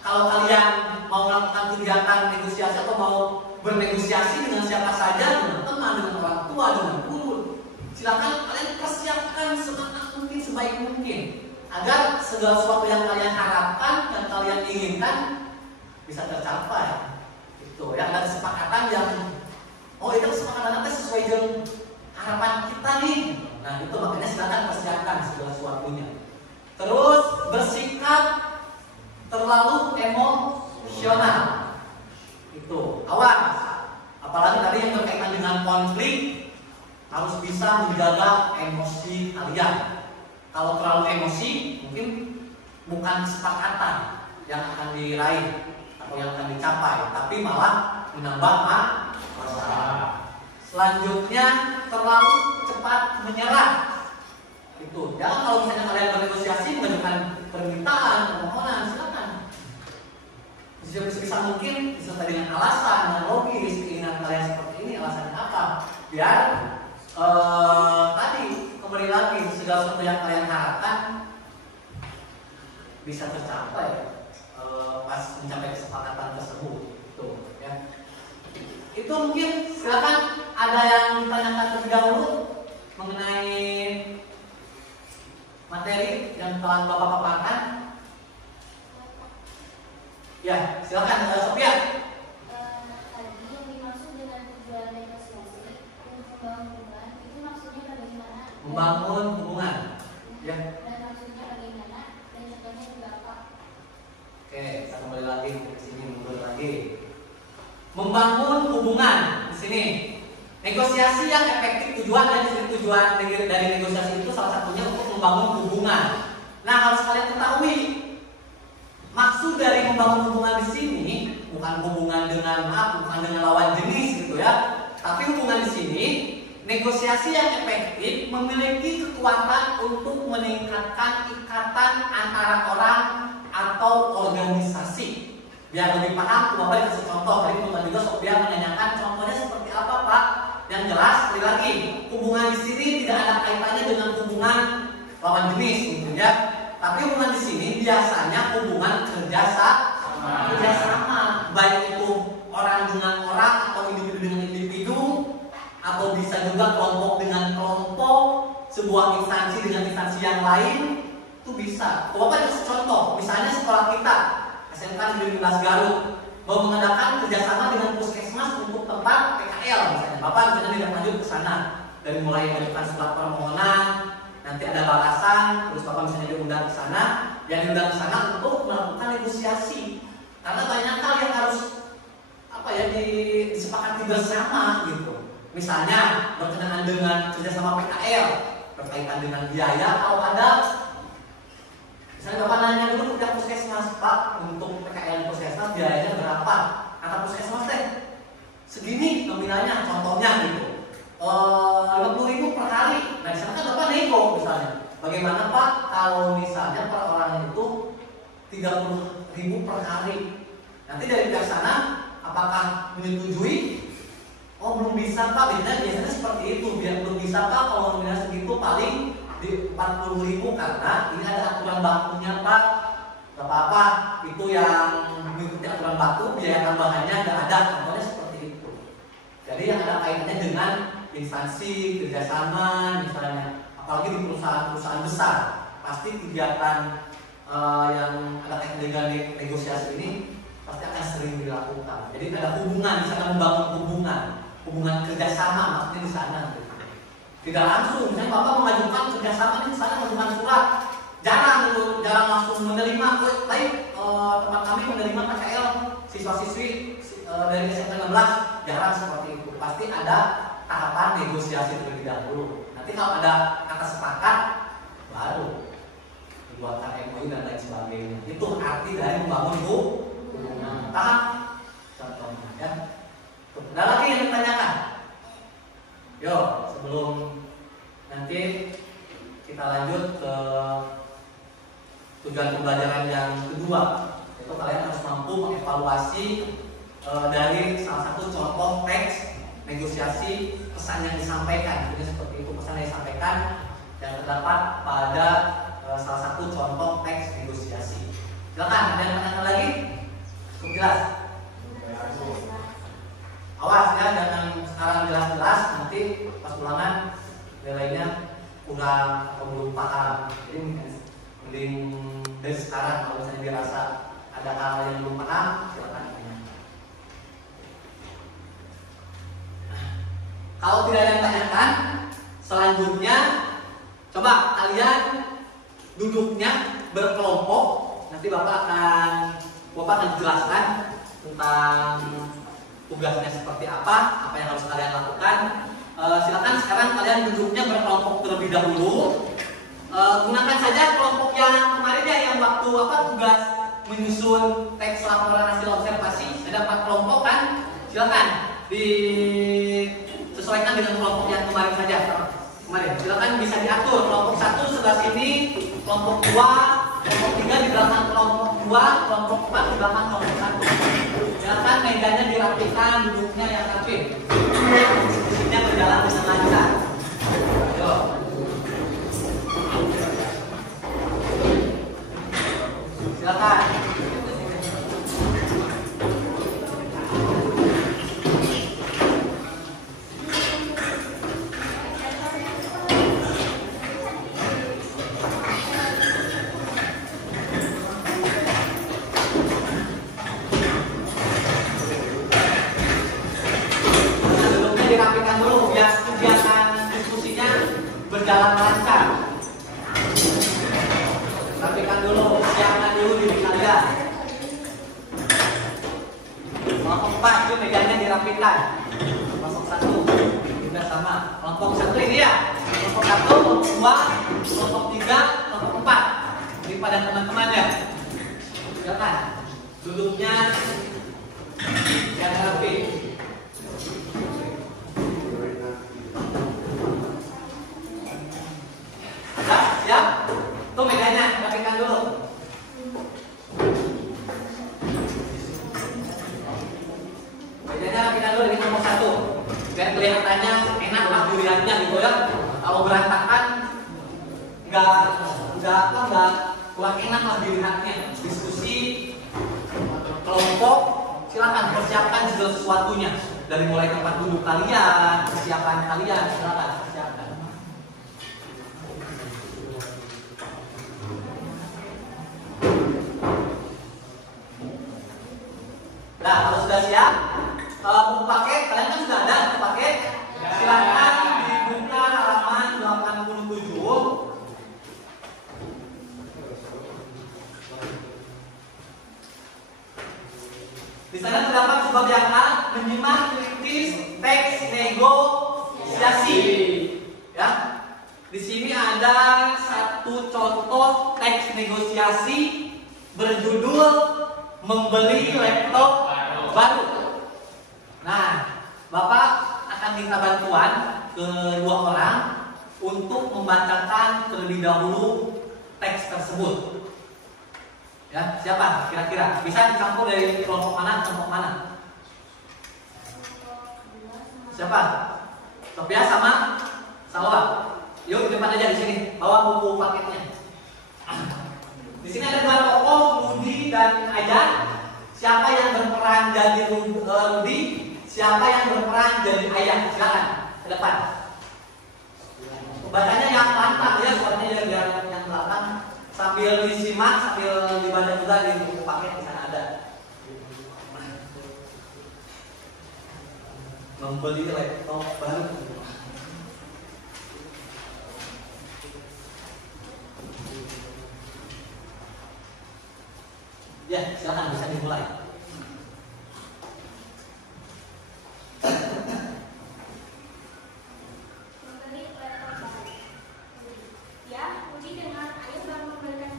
kalau kalian mau melakukan kegiatan negosiasi atau mau bernegosiasi dengan siapa saja, dengan teman, dengan orang tua, dengan guru, silakan kalian persiapkan sematang mungkin, sebaik mungkin, agar segala sesuatu yang kalian harapkan, yang kalian inginkan bisa tercapai. Itu ya, ada kesepakatan yang itu kesepakatan sesuai dengan harapan kita nih. Nah itu makanya silakan persiapkan segala sesuatunya. Terus bersikap terlalu emosional. Itu awas. Apalagi tadi yang berkaitan dengan konflik, harus bisa menjaga emosi kalian. Kalau terlalu emosi, mungkin bukan kesepakatan yang akan diraih atau yang akan dicapai, tapi malah menambah masalah. Selanjutnya, terlalu cepat menyerah. Itu. Jangan kalau misalnya kalian bernegosiasi mengajukan permintaan, permohonan, silakan. Sebisa mungkin disertai dengan alasan, dengan logis, keinginan kalian seperti ini, alasannya apa? Biar tadi kembali lagi segala sesuatu yang kalian harapkan bisa tercapai pas mencapai kesepakatan tersebut. Itu, ya. Itu mungkin silakan ada yang ditanyakan terlebih dahulu mengenai materi yang telah Bapak paparkan. Ya, silakan Sophia. Tadi yang dimaksud dengan tujuan negosiasi untuk membangun hubungan itu maksudnya bagaimana? Membangun hubungan. Ya. Dan maksudnya bagaimana? Dan contohnya juga apa? Oke, kita kembali lagi ke sini, mundur lagi. Membangun hubungan di sini. Negosiasi yang efektif, tujuan dari negosiasi itu salah satunya untuk membangun hubungan. Nah, harus kalian ketahui, maksud dari membangun hubungan di sini bukan hubungan dengan bukan dengan lawan jenis gitu ya. Tapi hubungan di sini, negosiasi yang efektif memiliki kekuatan untuk meningkatkan ikatan antara orang atau organisasi. Biar lebih paham, Bapak dikasih contoh. Tadi Bapak juga Sophia menanyakan contohnya seperti apa, Pak? Yang jelas, sekali lagi, hubungan di sini tidak ada kaitannya dengan hubungan lawan jenis, gitu ya. Tapi hubungan di sini biasanya hubungan kerjasama, baik itu orang dengan orang atau individu dengan individu, atau bisa juga kelompok dengan kelompok, sebuah instansi dengan instansi yang lain, itu bisa. Bapak kasih contoh, misalnya sekolah kita SMK Negeri 15 Garut mau mengadakan kerjasama dengan puskesmas untuk tempat PKL misalnya. Bapak misalnya tidak lanjut ke sana, dari mulai mengajukan surat permohonan, nanti ada balasan, terus Bapak misalnya diundang ke sana, yang diundang ke sana untuk melakukan negosiasi. Karena banyak hal yang harus disepakati bersama gitu. Misalnya berkenaan dengan kerjasama PKL, berkaitan dengan biaya kalau ada. Misalnya Bapak nanya dulu ke puskesmas, Pak, untuk PKL puskesmas biayanya berapa? Kata puskesmas segini nominalnya, contohnya gitu. 50.000 per hari. Nah, di sana kan Bapak nego misalnya. Bagaimana Pak kalau misalnya per orang itu 30.000 per hari? Nanti dari pihak sana apakah menyetujui? Oh, belum bisa Pak, biasanya seperti itu. Biar belum bisa Pak, kalau nominal segitu paling di 40.000 karena ini ada aturan bakunya Pak. Gak apa-apa, itu yang mengikuti aturan baku, biaya tambahannya nggak ada, contohnya seperti itu. Jadi yang ada kaitannya dengan instansi, kerjasama misalnya, apalagi di perusahaan-perusahaan besar, pasti kegiatan yang ada kaitan dengan negosiasi ini pasti akan sering dilakukan. Jadi ada hubungan, di sana membangun hubungan kerjasama maksudnya di sana. Tidak langsung, misalnya Bapak mengajukan kerjasama di sana mengajukan surat, jarang langsung menerima. Baik, tempat kami menerima PKL siswa-siswi dari SMP 16, jarang seperti itu. Pasti ada tahapan negosiasi terlebih dahulu. Nanti kalau ada kata sepakat, baru dibuatkan MOU dan lain sebagainya. Itu arti dari membangun hubungan. Paham? Contohnya ya. Ada lagi yang ditanyakan? Yo, sebelum nanti kita lanjut ke tujuan pembelajaran yang kedua, yaitu kalian harus mampu mengevaluasi dari salah satu contoh teks negosiasi pesan yang disampaikan. Jadi seperti itu pesan yang disampaikan yang terdapat pada salah satu contoh teks negosiasi. Silakan, ada yang tanyakan lagi? Cukup jelas? Awas ya, jangan sekarang jelas-jelas nanti pas ulangan nilainya kurang atau belum paham. Jadi mending dari sekarang kalau misalnya dirasa ada hal yang belum paham, silakan tanya. Kalau tidak ada yang tanyakan, selanjutnya coba kalian duduknya berkelompok. Nanti Bapak akan jelaskan tentang tugasnya seperti apa yang harus kalian lakukan. Silakan sekarang kalian duduknya berkelompok terlebih dahulu. Gunakan saja kelompok yang kemarin ya, yang waktu tugas menyusun teks laporan hasil observasi. Ada 4 kelompok kan? Silakan disesuaikan dengan kelompok yang kemarin saja. Silakan bisa diatur. Kelompok 1 sebelah sini, kelompok 2, kelompok 3 di belakang kelompok 2, kelompok 4 di belakang kelompok 1. Silakan mejanya dirapikan, duduknya yang rapi. Diskusinya berjalan dengan lancar. Ayo. Silakan. Dirapikan dulu biar kegiatan diskusinya berjalan lancar. Rapikan dulu, siapkan dulu diri kalian. Kelompok 4 itu mejanya dirapikan. Kelompok 1 juga sama. Kelompok 1 ini ya. Kelompok 1, kelompok 2, kelompok 3, kelompok 4. Ini pada teman-teman ya. Silakan duduknya yang rapi. Siap? Tuh mejanya, rapikan dulu. Mejanya rapikan dulu, ini nomor 1. Biar kelihatannya enak lah dilihatnya gitu ya. Kalau berantakan nggak kurang enak lah dilihatnya. Diskusi kelompok, silakan persiapkan segala sesuatunya. Dari mulai tempat duduk kalian, persiapan kalian, silakan persiapkan. Nah, kalau sudah siap, buku paket kalian kan sudah ada buku paket. Silakan dibuka halaman 87. Di sana terdapat sebagian hal menyimak kritis teks negosiasi. Ya, di sini ada satu contoh teks negosiasi berjudul membeli laptop baru. Nah, Bapak akan minta bantuan ke 2 orang untuk membacakan terlebih dahulu teks tersebut. Ya, siapa kira-kira? Bisa dicampur dari kelompok mana ke kelompok mana? Siapa? Sophia sama Salwa. Yuk di depan aja di sini. Bawa buku paketnya. Di sini ada 2 tokoh, Rudi dan Ajan. Siapa yang berperan jadi Rudi? Siapa yang berperan jadi Ayah? Silakan ke depan. Bacanya yang lantang ya, suaranya yang belakang. Sambil disimak, sambil dibaca juga di buku paket di sana ada. Membeli laptop baru. Ya, silakan bisa dimulai. Membeli laptop baru. Ya, Rudi dengan Ayu baru membelikan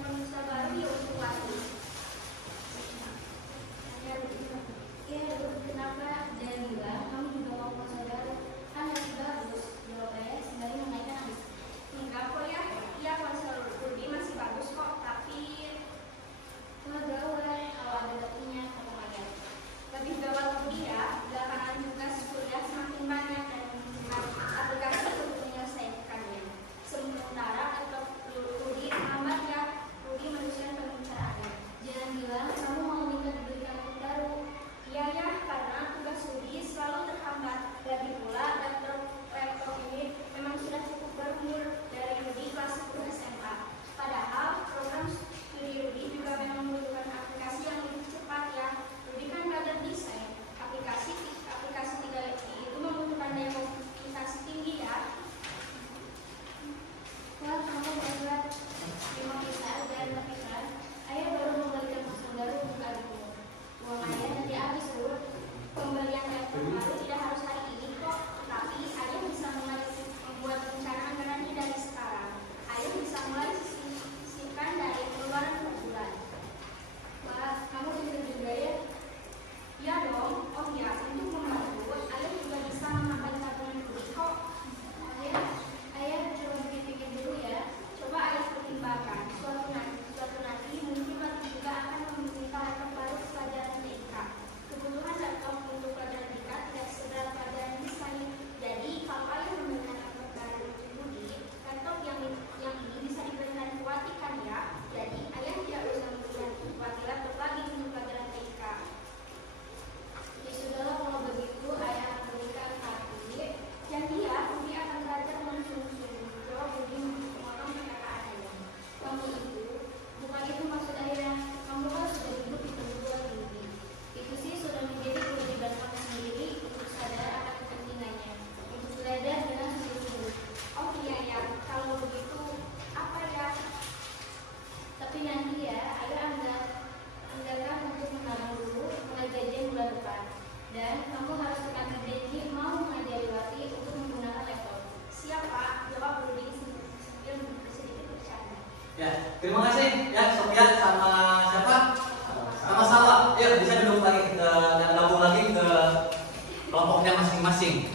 masing-masing.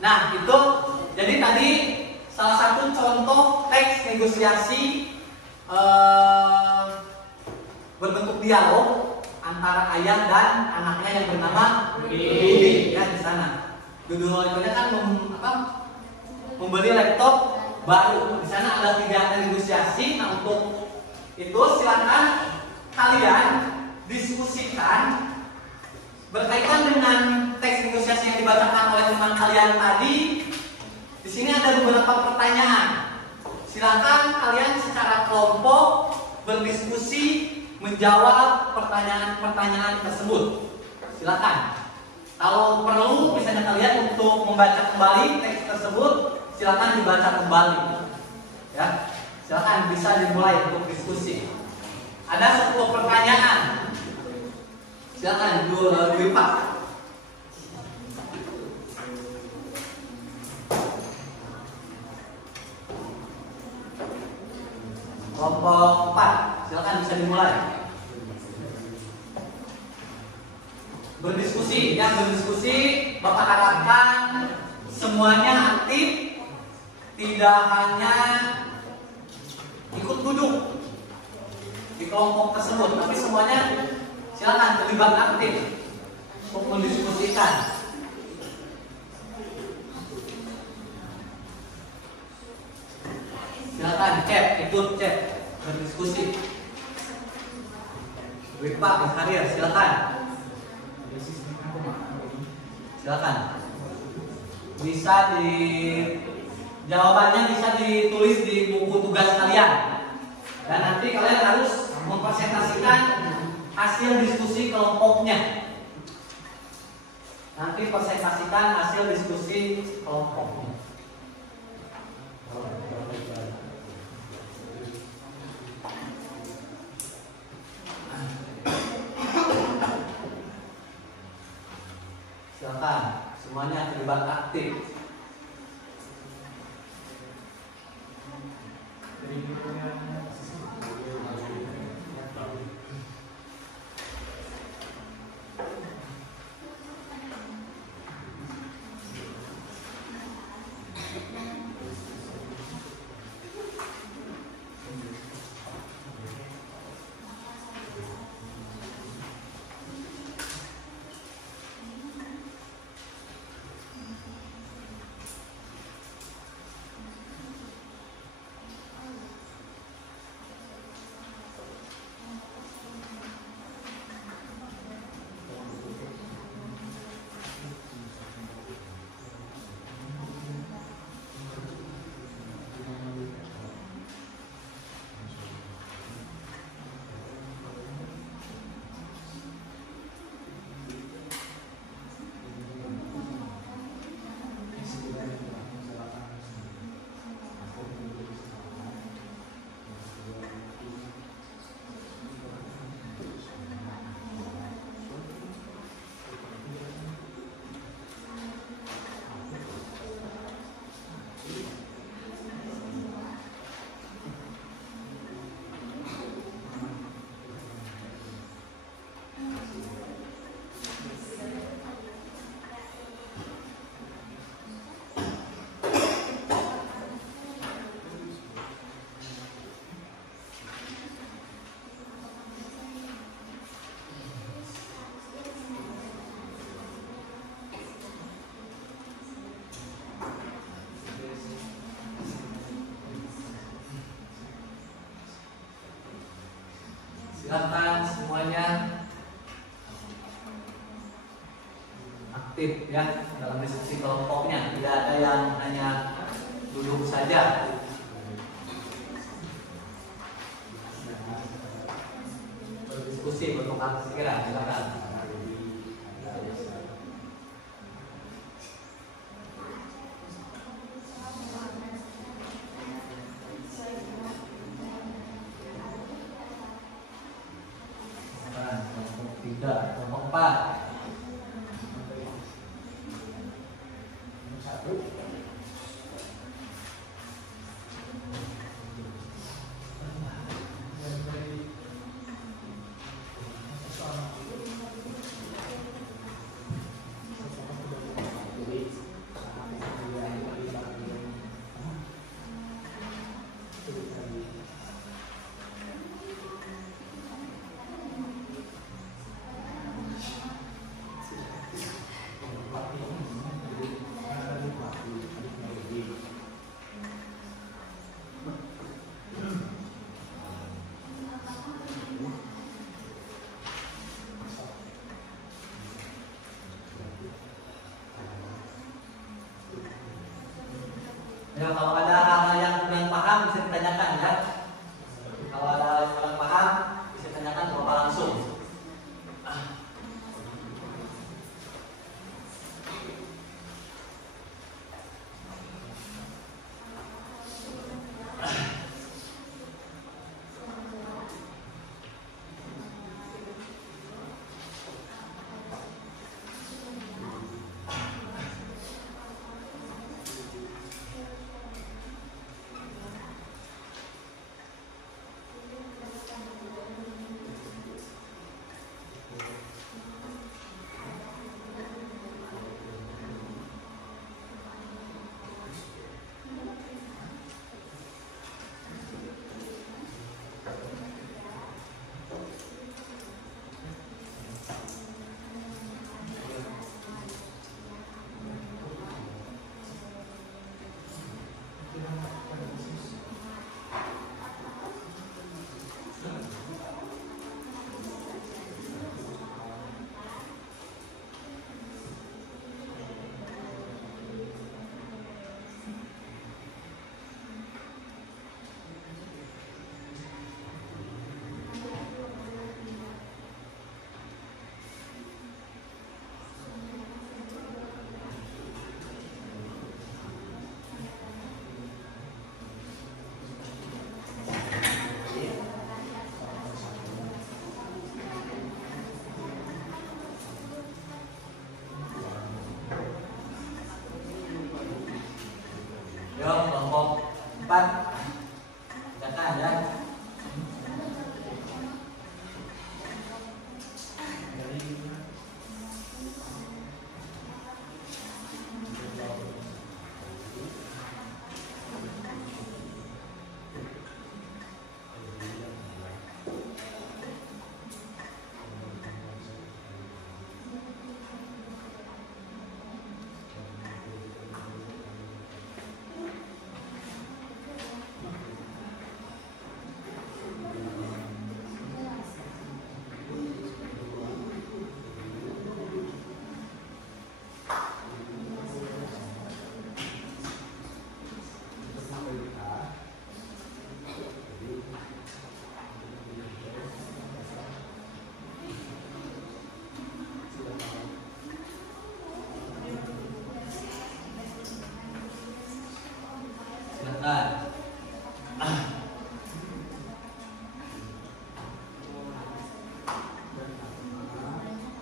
Nah, itu jadi tadi salah satu contoh teks negosiasi berbentuk dialog antara ayah dan anaknya yang bernama Budi ya di sana. Judul itu kan membeli laptop baru. Di sana ada 3 negosiasi. Nah, untuk itu silakan kalian diskusikan berkaitan dengan teks negosiasi yang dibacakan oleh teman kalian tadi. Di sini ada beberapa pertanyaan. Silakan kalian secara kelompok berdiskusi menjawab pertanyaan-pertanyaan tersebut. Silakan. Kalau perlu misalnya kalian untuk membaca kembali teks tersebut, silakan dibaca kembali. Ya. Silakan bisa dimulai untuk diskusi. Ada 10 pertanyaan. Silakan dulu Pak. Kelompok 4, silakan bisa dimulai. Berdiskusi, yang berdiskusi Bapak harapkan semuanya aktif, tidak hanya ikut duduk di kelompok tersebut, tapi semuanya silakan terlibat aktif untuk mendiskusikan. Silakan ikut chat berdiskusi. Pak Harir, silakan. Silakan. Bisa jawabannya bisa ditulis di buku tugas kalian. Dan nanti kalian harus mempresentasikan hasil diskusi kelompoknya. Nanti presentasikan hasil diskusi kelompoknya. Silakan, semuanya terlibat aktif. Silakan semuanya aktif ya dalam diskusi kelompoknya. Tidak ada yang hanya duduk saja. Berdiskusi, bertukar pikiran. Silakan. Kelompok 4. Ya, kalau ada hal-hal yang kurang paham bisa ditanyakan ya. Kalau ada hal yang kurang paham bisa ditanyakan ke Bapak langsung. Yo, kelompok 4 silakan ya.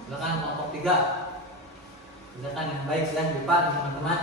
Silakan kelompok 3. Silakan yang baik silakan Bapak teman-teman.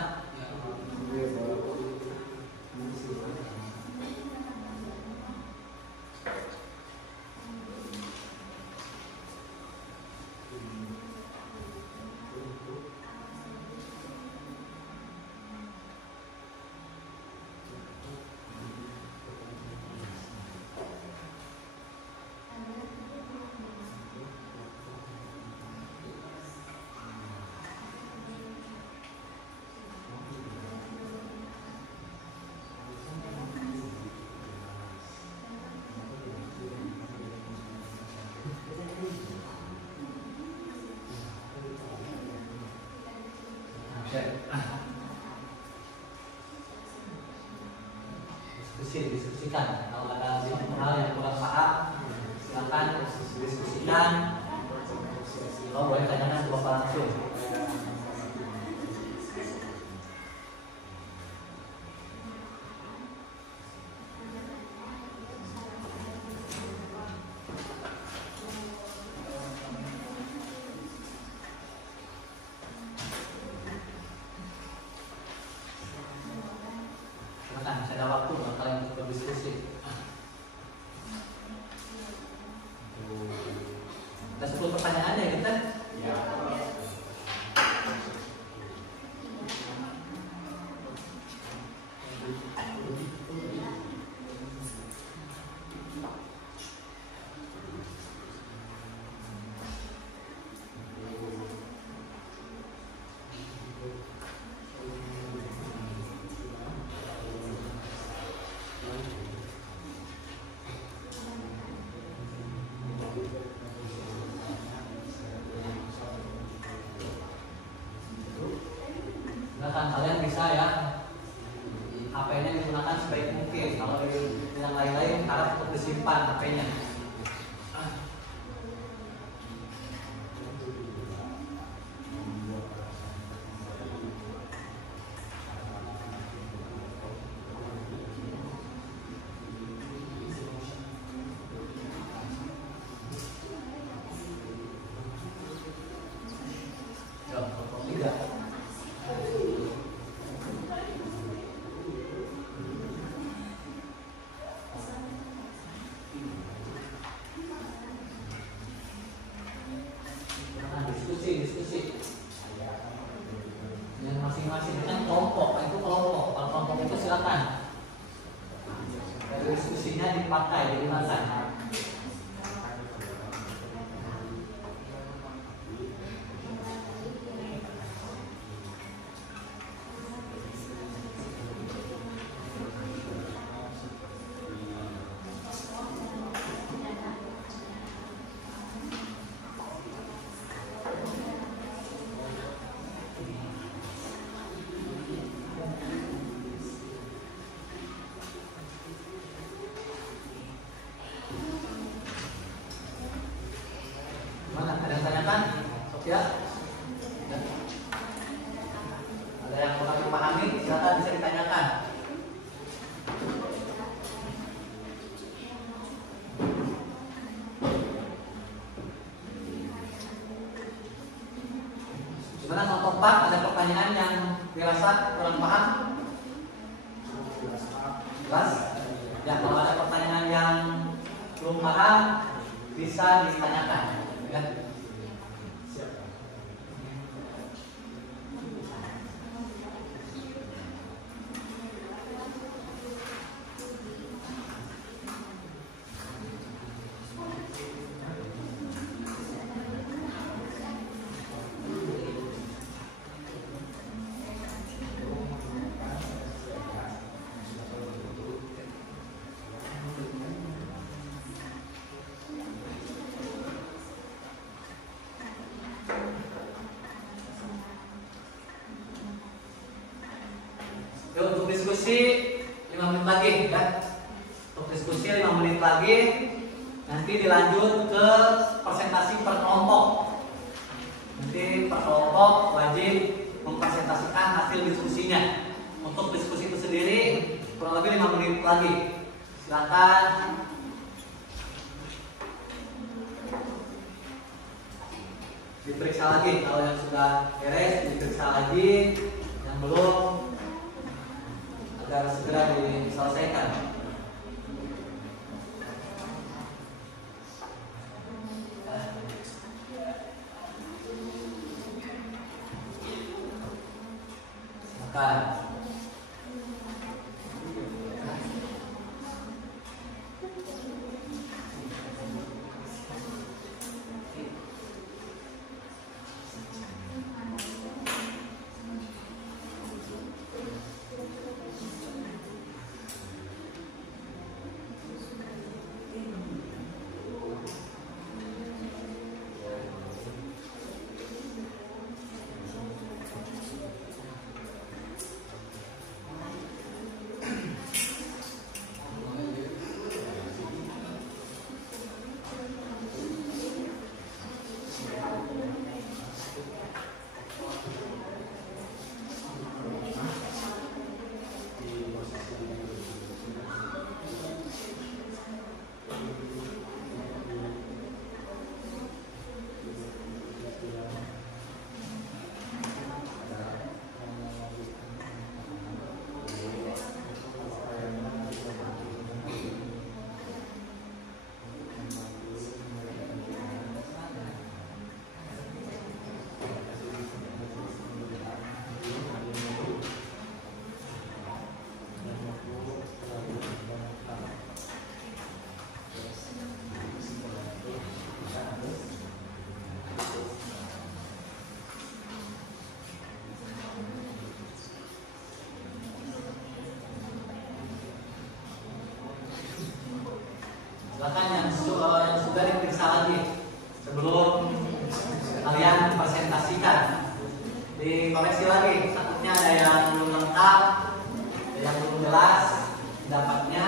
Diskusikan kalau ada hal yang kurang paham silakan diskusikan. Kalau boleh tanyakan ke Bapak langsung. Masih ada waktu buat kalian untuk berdiskusi. Ada 10 pertanyaan ya kita? Ya. Silakan kalian bisa ya di HP HP-nya. Diskusi yang masing-masing kan kelompok, itu kelompok. Kalau kelompok itu silakan dari diskusinya dipakai digunakan. Mana? Ada yang tanyakan? Sofia? Ada yang kurang memahami? Silakan bisa ditanyakan. Gimana kelompok 4? Ada pertanyaan yang dirasa kurang paham? Jelas? Ya, kalau ada pertanyaan yang belum paham bisa ditanyakan. Ya. Yuk, untuk diskusi 5 menit lagi ya. Untuk diskusi 5 menit lagi. Nanti dilanjut ke presentasi per kelompok. Nanti per kelompok wajib mempresentasikan hasil diskusinya. Untuk diskusi itu sendiri kurang lebih 5 menit lagi. Silakan. Diperiksa lagi kalau yang sudah beres, diperiksa lagi. Yang belum agar segera diselesaikan. Silakan. Silakan yang sudah diperiksa lagi sebelum kalian presentasikan. Dikoreksi lagi, takutnya ada yang belum lengkap, ada yang belum jelas pendapatnya.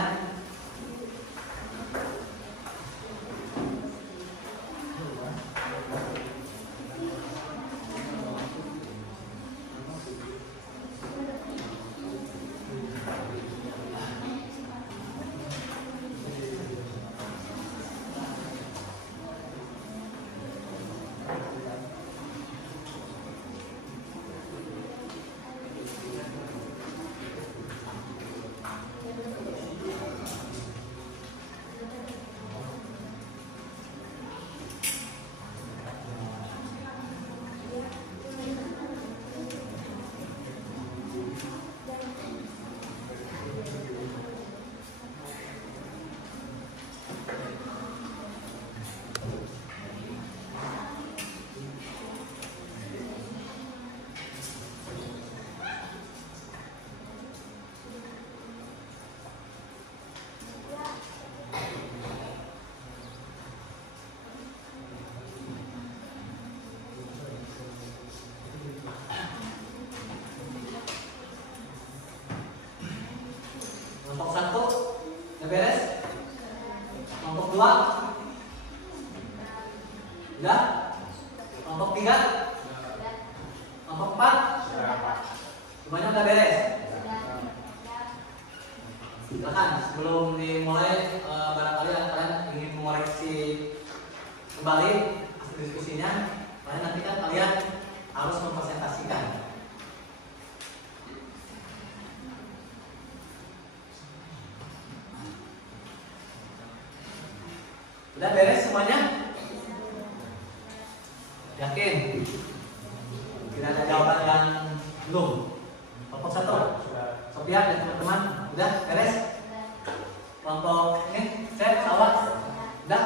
Udah beres semuanya? Yakin? Tidak ada jawaban yang belum? Kelompok 1? Sophia dan teman-teman, udah beres? Kelompok ini, cek, awak? Udah?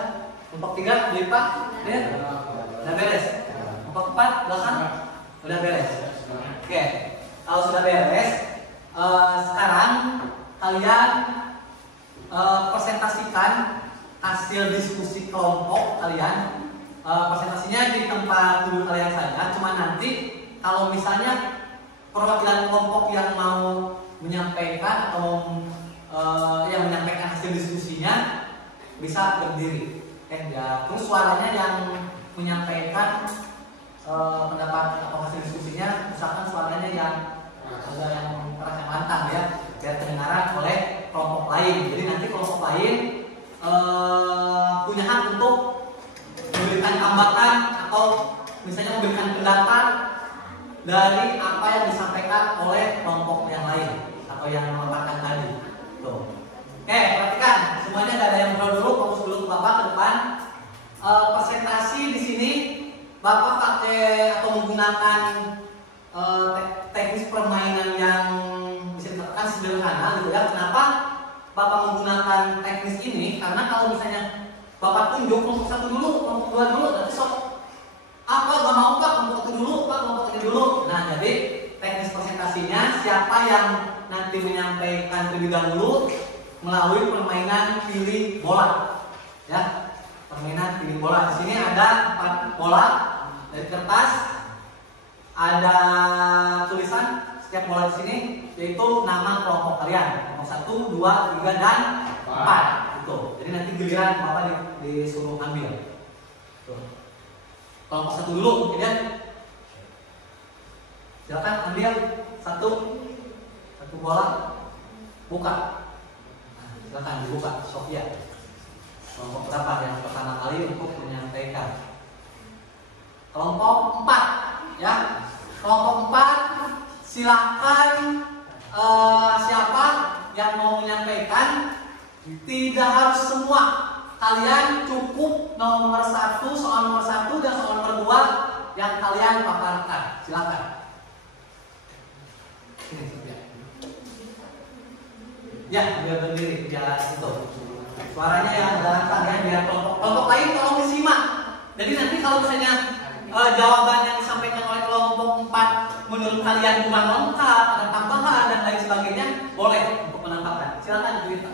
Kelompok 3, Dipa? Udah beres? Kelompok 4, belakang? Udah beres? Oke, kalau sudah beres, sekarang kalian presentasikan hasil diskusi kelompok kalian. Presentasinya di tempat duduk kalian saja. Cuma nanti kalau misalnya perwakilan kelompok yang mau menyampaikan atau yang menyampaikan hasil diskusinya bisa berdiri. Ya, terus suaranya yang menyampaikan pendapat atau hasil diskusinya, misalkan suaranya yang ada yang keras yang lantang ya, biar kedengaran oleh kelompok lain. Jadi nanti kelompok lain punya hak untuk memberikan tambatan atau misalnya memberikan pendapat dari apa yang disampaikan oleh kelompok yang lain atau yang memaparkan tadi. Tuh. Oke, perhatikan semuanya, gak ada yang ngobrol dulu, fokus dulu ke Bapak ke depan. Presentasi di sini Bapak pakai atau menggunakan teknis permainan yang bisa dikatakan sederhana gitu ya. Kenapa Bapak menggunakan teknis ini? Karena kalau misalnya Bapak tunjuk kelompok 1 dulu, kelompok 2 dulu, nanti sok apa gak mau Pak, kelompok 1 dulu, Pak, kelompok 3 dulu. Nah, jadi teknis presentasinya siapa yang nanti menyampaikan terlebih dahulu melalui permainan pilih bola. Ya, permainan pilih bola. Di sini ada 4 bola dari kertas, ada tulisan setiap bola di sini yaitu nama kelompok kalian, kelompok 1, 2, 3 dan 4. Gitu. Jadi nanti giliran Bapak disuruh ambil. Tuh. Kelompok 1 dulu, kemudian silakan ambil satu bola, buka. Nah, silakan dibuka, Sophia. Kelompok berapa yang pertama kali untuk menyampaikan? Kelompok 4, ya. Kelompok 4, silakan siapa yang mau menyampaikan. Tidak harus semua. Kalian cukup nomor 1, soal nomor 1 dan soal nomor 2 yang kalian paparkan. Silakan. Ya, biar berdiri, biar itu. Suaranya yang lantang ya, biar kelompok lain tolong disimak. Jadi nanti kalau misalnya jawaban yang disampaikan oleh kelompok 4 menurut kalian kurang lengkap, ada tambahan dan lain sebagainya, boleh untuk menambahkan. Silakan cerita.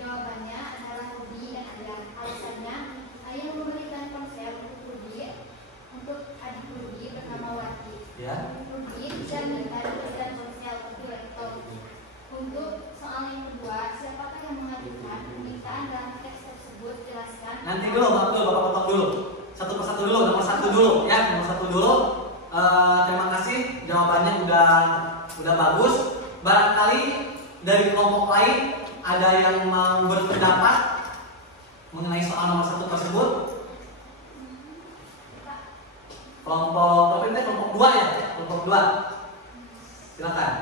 Jawabannya adalah Rudi dan Adrian. Alasannya, ayah memberikan konsep untuk adik Rudi bernama Wati. Ya. Rudi bisa diberikan ponsel untuk laptop. Untuk soal yang kedua, siapakah yang mengajukan permintaan dalam teks tersebut? Jelaskan. Nanti dulu, Bapak potong dulu. Satu persatu dulu, nomor 1 dulu, ya, nomor 1 dulu. Terima kasih, jawabannya udah bagus. Barangkali dari kelompok lain ada yang mau berpendapat mengenai soal nomor 1 tersebut? Kelompok 2 ya? Kelompok 2. Silakan.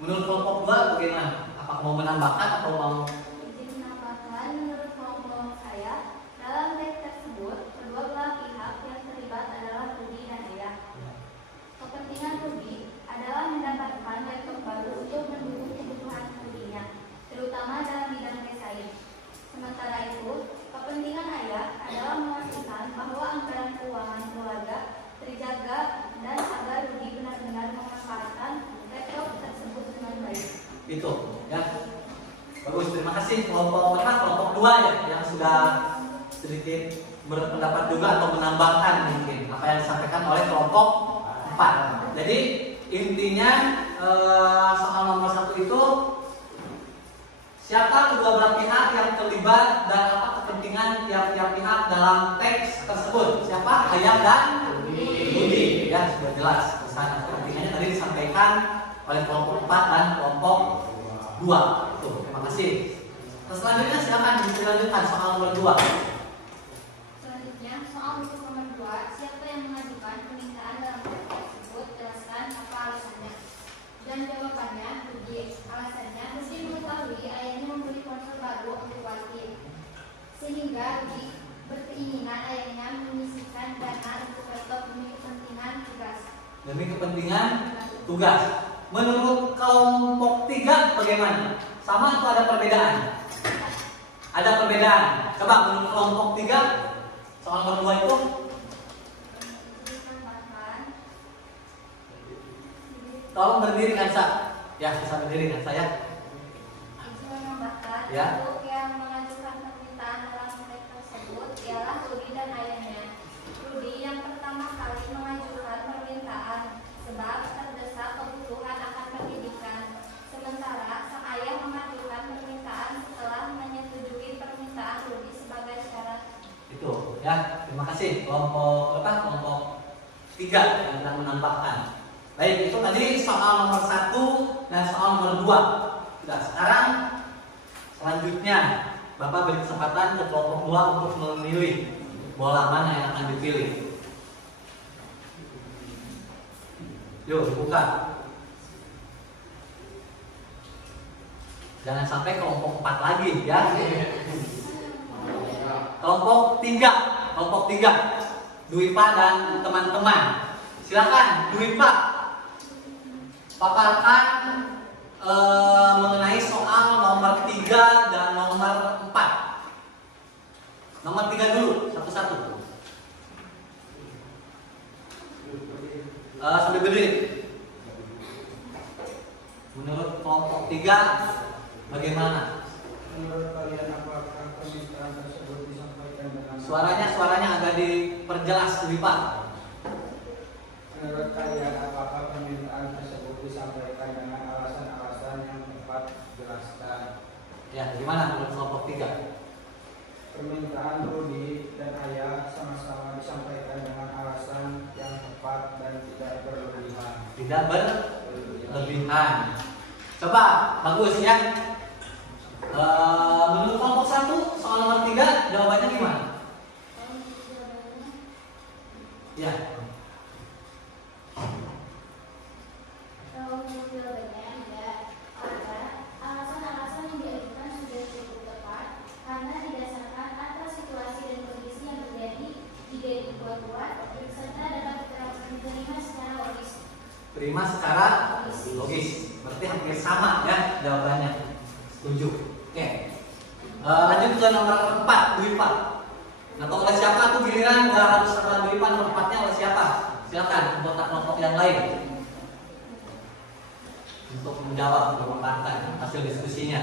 Menurut kelompok 2 bagaimana? Apakah mau menambahkan atau mau? Izin menambahkan, menurut kelompok saya, dalam teks tersebut kedua belah pihak yang terlibat adalah Rudi dan Ayah. Kepentingan Rudi adalah mendapatkan laptop baru untuk mendukung kebutuhan Rudinya, terutama dalam bidang desain. Sementara itu, kepentingan Ayah adalah memastikan bahwa anggaran keuangan keluarga terjaga dan agar Rudi benar-benar memanfaatkan laptop tersebut dengan baik. Itu, ya. Bagus, terima kasih. Kelompok 2 ya yang sudah sedikit berpendapat juga atau menambahkan mungkin apa yang disampaikan oleh kelompok 4. Jadi intinya soal nomor 1 itu siapa kedua belah pihak yang terlibat dan apa kepentingan tiap-tiap pihak dalam teks tersebut? Siapa? Ayah dan Rudi. Ya, sudah jelas. Kepentingannya tadi disampaikan oleh kelompok 4 dan kelompok 2. Tuh, terima kasih. Selanjutnya silakan dilanjutkan soal nomor 2. Selanjutnya, soal untuk nomor 2, siapa yang mengajukan permintaan dalam teks tersebut? Jelaskan apa alasannya. demi kepentingan tugas. Menurut kelompok 3 bagaimana? Sama atau ada perbedaan? Ada perbedaan. Coba menurut kelompok 3 soal nomor 2 itu tolong berdiri kan Sa? Ya, bisa berdiri kan saya? Ya. Untuk yang mengajukan permintaan dalam teks tersebut ialah Rudi dan ayahnya. Rudi yang pertama kali mengajukan permintaan sebab terdesak kebutuhan akan pendidikan. Sementara sang ayah mengajukan permintaan setelah menyetujui permintaan Rudi sebagai syarat. Itu ya, terima kasih kelompok apa? Kelompok 3 yang telah menambahkan. Baik, itu tadi soal nomor 1 dan soal nomor 2. Sudah, sekarang selanjutnya Bapak beri kesempatan ke kelompok 2 untuk memilih bola mana yang akan dipilih. Yuk, buka. Jangan sampai kelompok 4 lagi ya. Kelompok 3, Dwi Pak dan teman-teman. Silakan Dwi Pak. Paparkan mengenai soal nomor 3 dan nomor 4. Nomor 3 dulu, satu-satu. Sambil berdiri. Menurut kelompok 3 bagaimana? Menurut kalian apakah permintaan tersebut disampaikan dengan Suaranya agak diperjelas lebih Pak. Menurut kalian apakah permintaan tersebut disampaikan dengan alasan-alasan yang tepat jelaskan? Ya, bagaimana menurut kelompok 3? Permintaan Rudi dan ayah sama-sama disampaikan dengan alasan yang tepat dan tidak berlebihan. Tidak berlebihan. Coba, bagus ya. Menurut kelompok 1 soal nomor 3 jawabannya gimana? Ya. Kalau menurut jawabannya tidak ada alasan-alasan yang diajukan sudah cukup tepat karena didasarkan atas situasi dan kondisi yang terjadi jika dibuat-buat serta dapat diterima secara logis. Terima secara logis. Berarti hampir sama ya jawabannya. Setuju. Oke. Lanjut ke nomor 4, Dwi Pak. Atau oleh siapa aku giliran nggak harus sama Dwi Pak, nomor 4-nya oleh siapa? Silakan anggota kelompok yang lain untuk menjawab, memaparkan hasil diskusinya.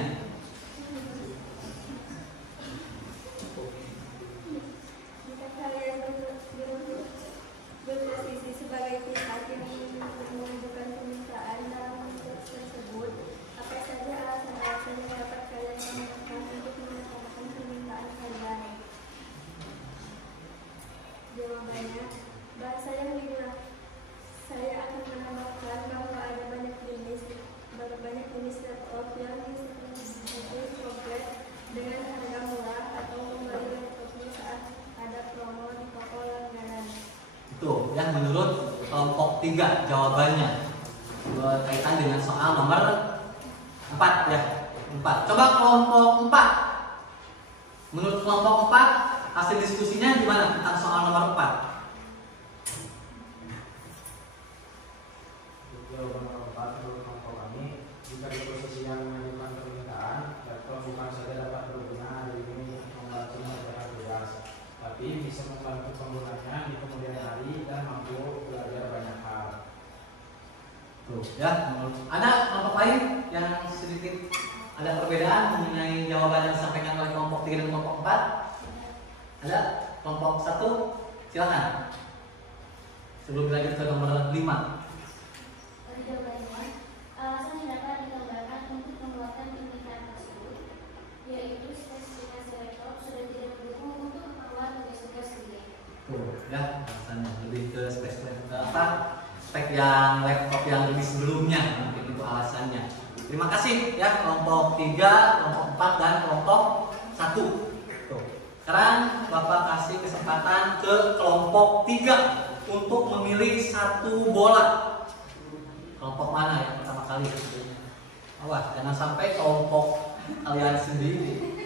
Jika kalian berposisi sebagai pihak yang mengajukan permintaan dalam teks tersebut, apa saja alasan-alasan yang dapat kalian gunakan untuk melaksanakan permintaan kalian? Jawabannya, bahasa yang digunakan. Saya akan menambahkan bahwa ada banyak jenis laptop yang disediakan komplek dengan harga murah atau membeli laptopnya saat ada promo di toko langganan. Itu ya menurut kelompok 3 jawabannya berkaitan dengan soal nomor 4 ya. 4. Coba kelompok 4. Menurut kelompok 4 hasil diskusinya gimana tentang soal nomor 4? Jawaban nomor 4 menurut kelompok kami, jika di posisi yang mengajukan permintaan, laptop bukan saja dapat berguna hari ini membantu mengerjakan tugas, tapi bisa membantu penggunanya di kemudian hari dan mampu belajar banyak hal. Tuh ya, ada kelompok lain yang sedikit ada perbedaan mengenai jawaban yang disampaikan oleh kelompok 3 dan kelompok 4? Ada? Kelompok 1 silakan. Sebelum lanjut ke nomor 5. Jawabannya, alasan yang dapat ditambahkan untuk membuatkan permintaan tersebut yaitu spesifikasi laptop sudah tidak mendukung untuk keperluan tugas-tugas sendiri. Tuh ya, alasannya lebih ke spek yang laptop yang lebih sebelumnya, mungkin itu alasannya. Terima kasih ya kelompok 3, kelompok 4 dan kelompok 1. Tuh. Sekarang Bapak kasih kesempatan ke kelompok 3 untuk memilih satu bola. Kelompok mana yang pertama kali? Awas, jangan sampai kelompok kalian sendiri.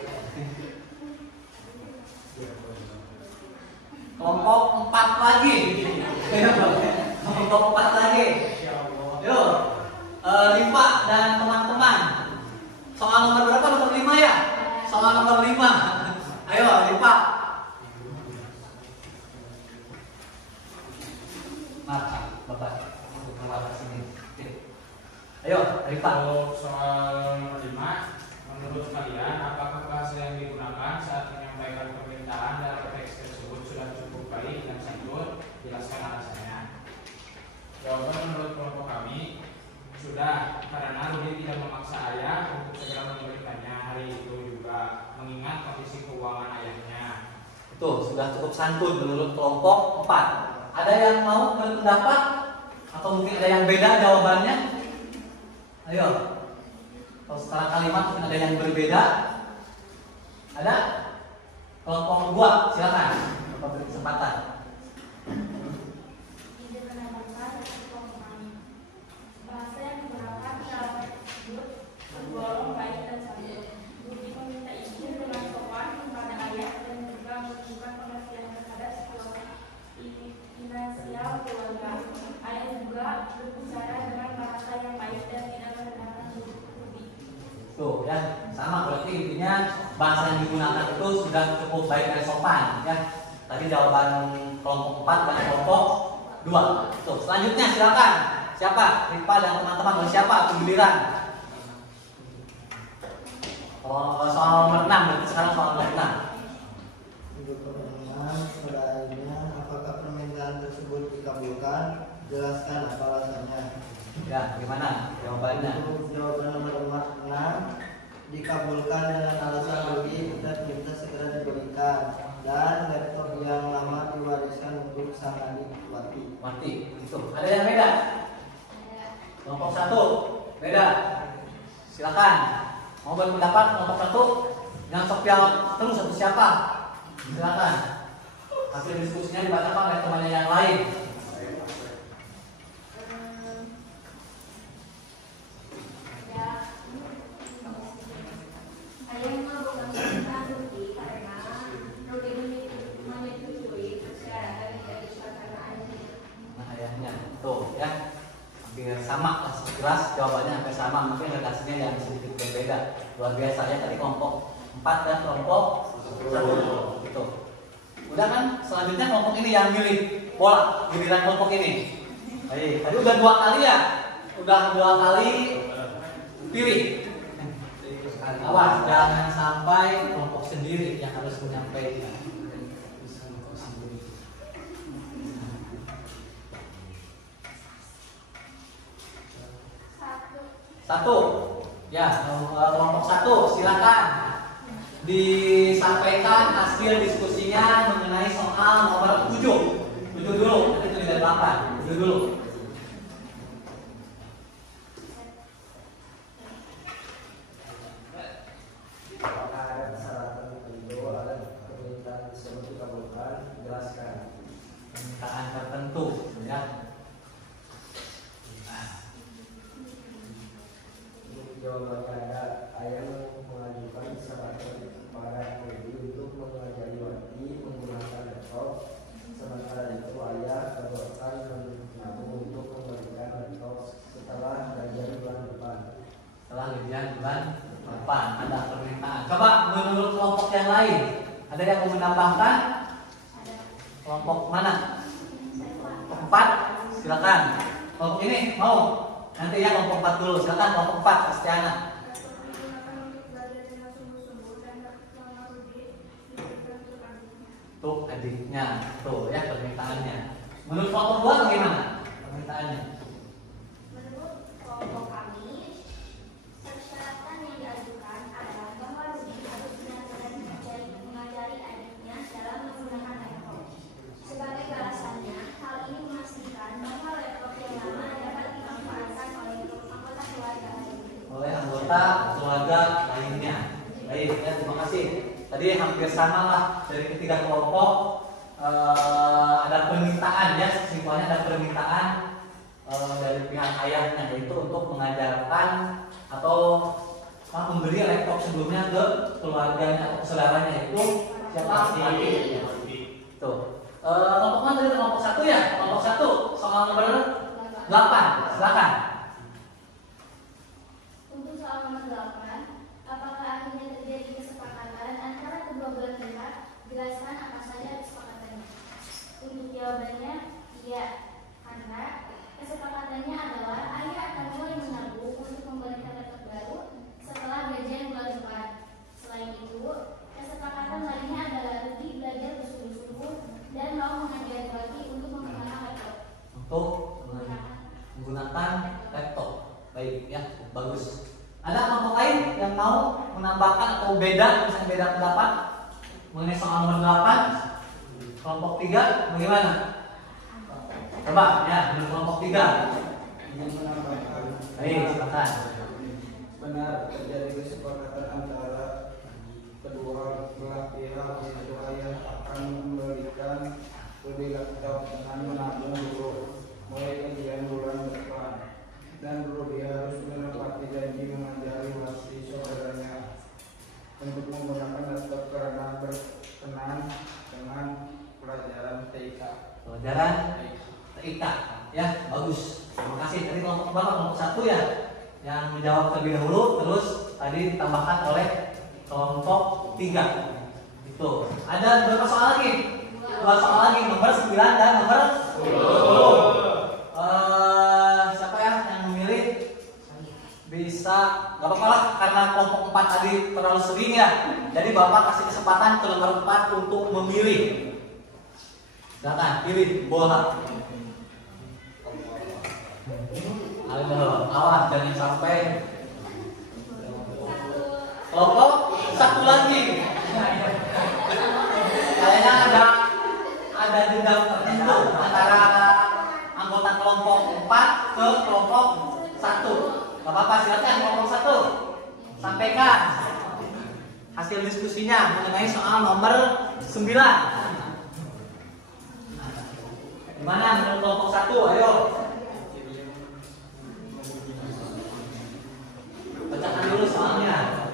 Kelompok 4 lagi. Kelompok 4 lagi. Yuk, Rifa dan teman-teman. Soal nomor berapa? Nomor 5 ya? Soal nomor 5. Ayo, Rifa. Maaf, Bapak. Untuk melawat sini. Ayo, Rifa. Kalau soal nomor 5, menurut kalian apakah bahasa yang digunakan saat menyampaikan permintaan dalam teks tersebut sudah cukup baik dan santur? Jelaskan alasannya. Jawaban menurut kelompok kami sudah, karena Rudi tidak memaksa ayah untuk segera memberikannya hari itu juga, mengingat kondisi keuangan ayahnya. Itu sudah cukup santun menurut kelompok 4. Ada yang mau berpendapat atau mungkin ada yang beda jawabannya? Ayo. Kalau secara kalimat mungkin ada yang berbeda. Ada? Kelompok 2 silakan. Bapak beri kesempatan. Bahasa yang digunakan dalam teks tersebut tergolong baik dan santun. Budi meminta izin dengan sopan kepada ayah dan juga menunjukkan pengertian terhadap situasi finansial keluarga. Ayah juga berbicara dengan bahasa yang baik dan tidak merendahkan Budi. Tuh ya, sama berarti intinya bahasa yang digunakan itu sudah cukup baik dan sopan ya. Tadi jawaban kelompok 4 dan kelompok 2. Tuh, selanjutnya silakan. Siapa? Rifa dan teman-teman. Siapa? Giliran. Oh, soal nomor 6 berarti sekarang soal nomor 6. Untuk pertanyaan pada akhirnya, apakah permintaan tersebut dikabulkan? Jelaskan apa alasannya. Ya, gimana jawabannya? Untuk jawaban nomor 6 dikabulkan dengan alasan Rudi dan minta segera diberikan, dan laptop yang lama diwariskan untuk sang adik Wati. Itu. Ada yang beda? Kelompok 1 beda. Silakan. Mau berpendapat kelompok 1? Yang sosial terus satu siapa? Silakan. Hasil diskusinya dibacakan oleh temannya yang lain. Ada yang melakukan permintaan Rudi karena Rudi menyetujui persyaratan yang diajukan karena ayahnya. Nah, ayahnya. Tuh ya. Hampir sama lah, jelas jawabannya hampir sama, mungkin redaksinya yang sedikit berbeda. Luar biasa ya, tadi kelompok 4 dan kelompok 1 gitu. Udah kan, selanjutnya kelompok ini yang milih bola, giliran kelompok ini. Baik, tadi udah 2 kali ya, udah 2 kali pilih. Awas, jangan sampai kelompok sendiri yang harus menyampaikan. Satu, ya kelompok 1 silakan disampaikan hasil diskusinya mengenai soal nomor 7 dulu, nanti 7 dan 8 dulu. Apakah ada persyaratan tertentu agar permintaan tersebut dikabulkan? Jelaskan. Permintaan tertentu ya. Jawabannya ada, ayah mengajukan persyaratan kepada Rudi untuk mengajari Wati menggunakan laptop. Sementara itu ayah kedokteran menabung untuk memberikan laptop setelah gajian bulan depan. Setelah gajian bulan depan ada permintaan. Coba menurut kelompok yang lain, ada yang mau menambahkan? Kelompok mana? Kelompok 4, silakan. Kelompok ini mau? Nanti ya kelompok 4 dulu, silakan kelompok 4, Kristiana. Tuh adiknya, tuh ya permintaannya. Menurut kelompok 2 bagaimana permintaannya? Menurut kelompok kami, persyaratan yang diajukan adalah bahwa Rudi harus benar-benar mengajari adiknya dalam menggunakan laptop. Sebagai alasannya, hal ini memastikan bahwa laptop yang lama dapat dimanfaatkan oleh anggota keluarga lain. Oleh anggota keluarga lainnya. Baik, ya terima kasih. Tadi hampir sama lah dari ketiga kelompok. Ada permintaan ya, kesimpulannya ada permintaan dari pihak ayahnya, yaitu untuk mengajarkan atau memberi laptop sebelumnya ke keluarganya atau saudaranya, itu siapa? Tuh Kelompok mana tadi? Kelompok 1 ya? Kelompok 1 soal nomor 8. Silakan. Untuk soal nomor 8, apakah akhirnya terjadi kesepakatan antara kedua belah pihak? Jelaskan apa saja kesepakatannya. Untuk jawabannya, iya. Karena kesepakatannya adalah ayah akan mulai menabung untuk membelikan laptop baru setelah gajian bulan depan. Selain itu, kesepakatan lainnya adalah Rudi belajar bersungguh-sungguh dan mau mengajari Wati untuk menggunakan laptop. Untuk menggunakan laptop. Baik ya, bagus. Ada kelompok lain yang mau menambahkan atau beda, misalnya beda pendapat mengenai soal nomor 8? Kelompok 3 bagaimana? Coba ya, menurut kelompok 3. Ingin menambahkan. Baik, silakan. Benar terjadi kesepakatan antara kedua belah pihak yaitu ayah akan memberikan Rudi laptop dengan menabung dulu mulai ujian bulan depan, dan Rudi harus menepati janji mengajari Wati saudaranya untuk menggunakan laptop karena berkenan dengan pelajaran TIK. Pelajaran TIK ya, bagus. Terima kasih. Tadi kelompok berapa? Kelompok 1 ya yang menjawab terlebih dahulu, terus tadi ditambahkan oleh kelompok 3. Itu. Ada berapa soal lagi? 2 soal lagi, nomor 9 dan nomor 10. Siapa ya yang memilih? Bisa, gak apa-apa lah karena kelompok 4 tadi terlalu sering ya. Jadi Bapak kasih kesempatan ke nomor 4 untuk memilih. Silakan pilih bola. Awas jangan sampai kelompok 1 lagi. Kayaknya ada dendam tertentu antara anggota kelompok 4 ke kelompok 1. Gak apa-apa, silakan kelompok 1 sampaikan hasil diskusinya mengenai soal nomor 9. Gimana menurut kelompok 1? Ayo. Bacakan dulu soalnya.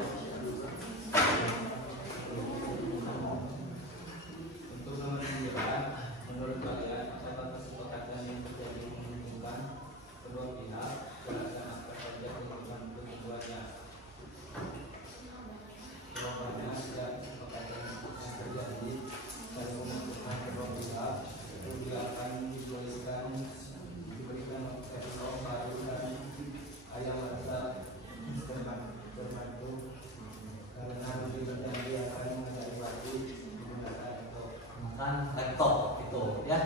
Untuk nomor 9, menurut kalian apakah kesepakatan yang terjadi menguntungkan kedua pihak? Jelaskan apa saja keuntungan untuk keduanya. Jawabannya tidak kesepakatan yang terjadi dan menguntungkan kedua pihak. Rudi akan diberikan laptop baru dan ayah merasa terbantu karena Rudi berjanji akan mengajari Wati menggunakan Laptop itu ya.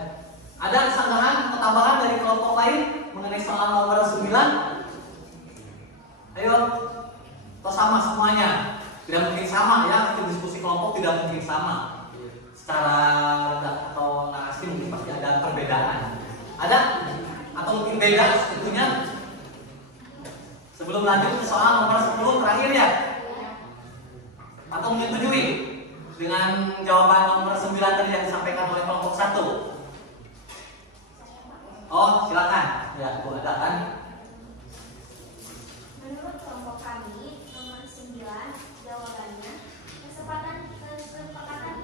Ada sanggahan atau tambahan dari kelompok lain mengenai soal nomor 9? Ayo. Atau sama semuanya? Tidak mungkin sama ya, diskusi kelompok tidak mungkin sama. Secara atau narasi mungkin pasti ada perbedaan. Ada? Atau mungkin beda tentunya? Sebelum lanjut ke soal nomor 10 terakhir ya? Atau menyetujui dengan jawaban nomor 9 tadi yang disampaikan oleh kelompok 1? Oh, silakan. Ya, Bu, ada kan? Menurut kelompok kami, nomor 9, jawabannya, kesepakatan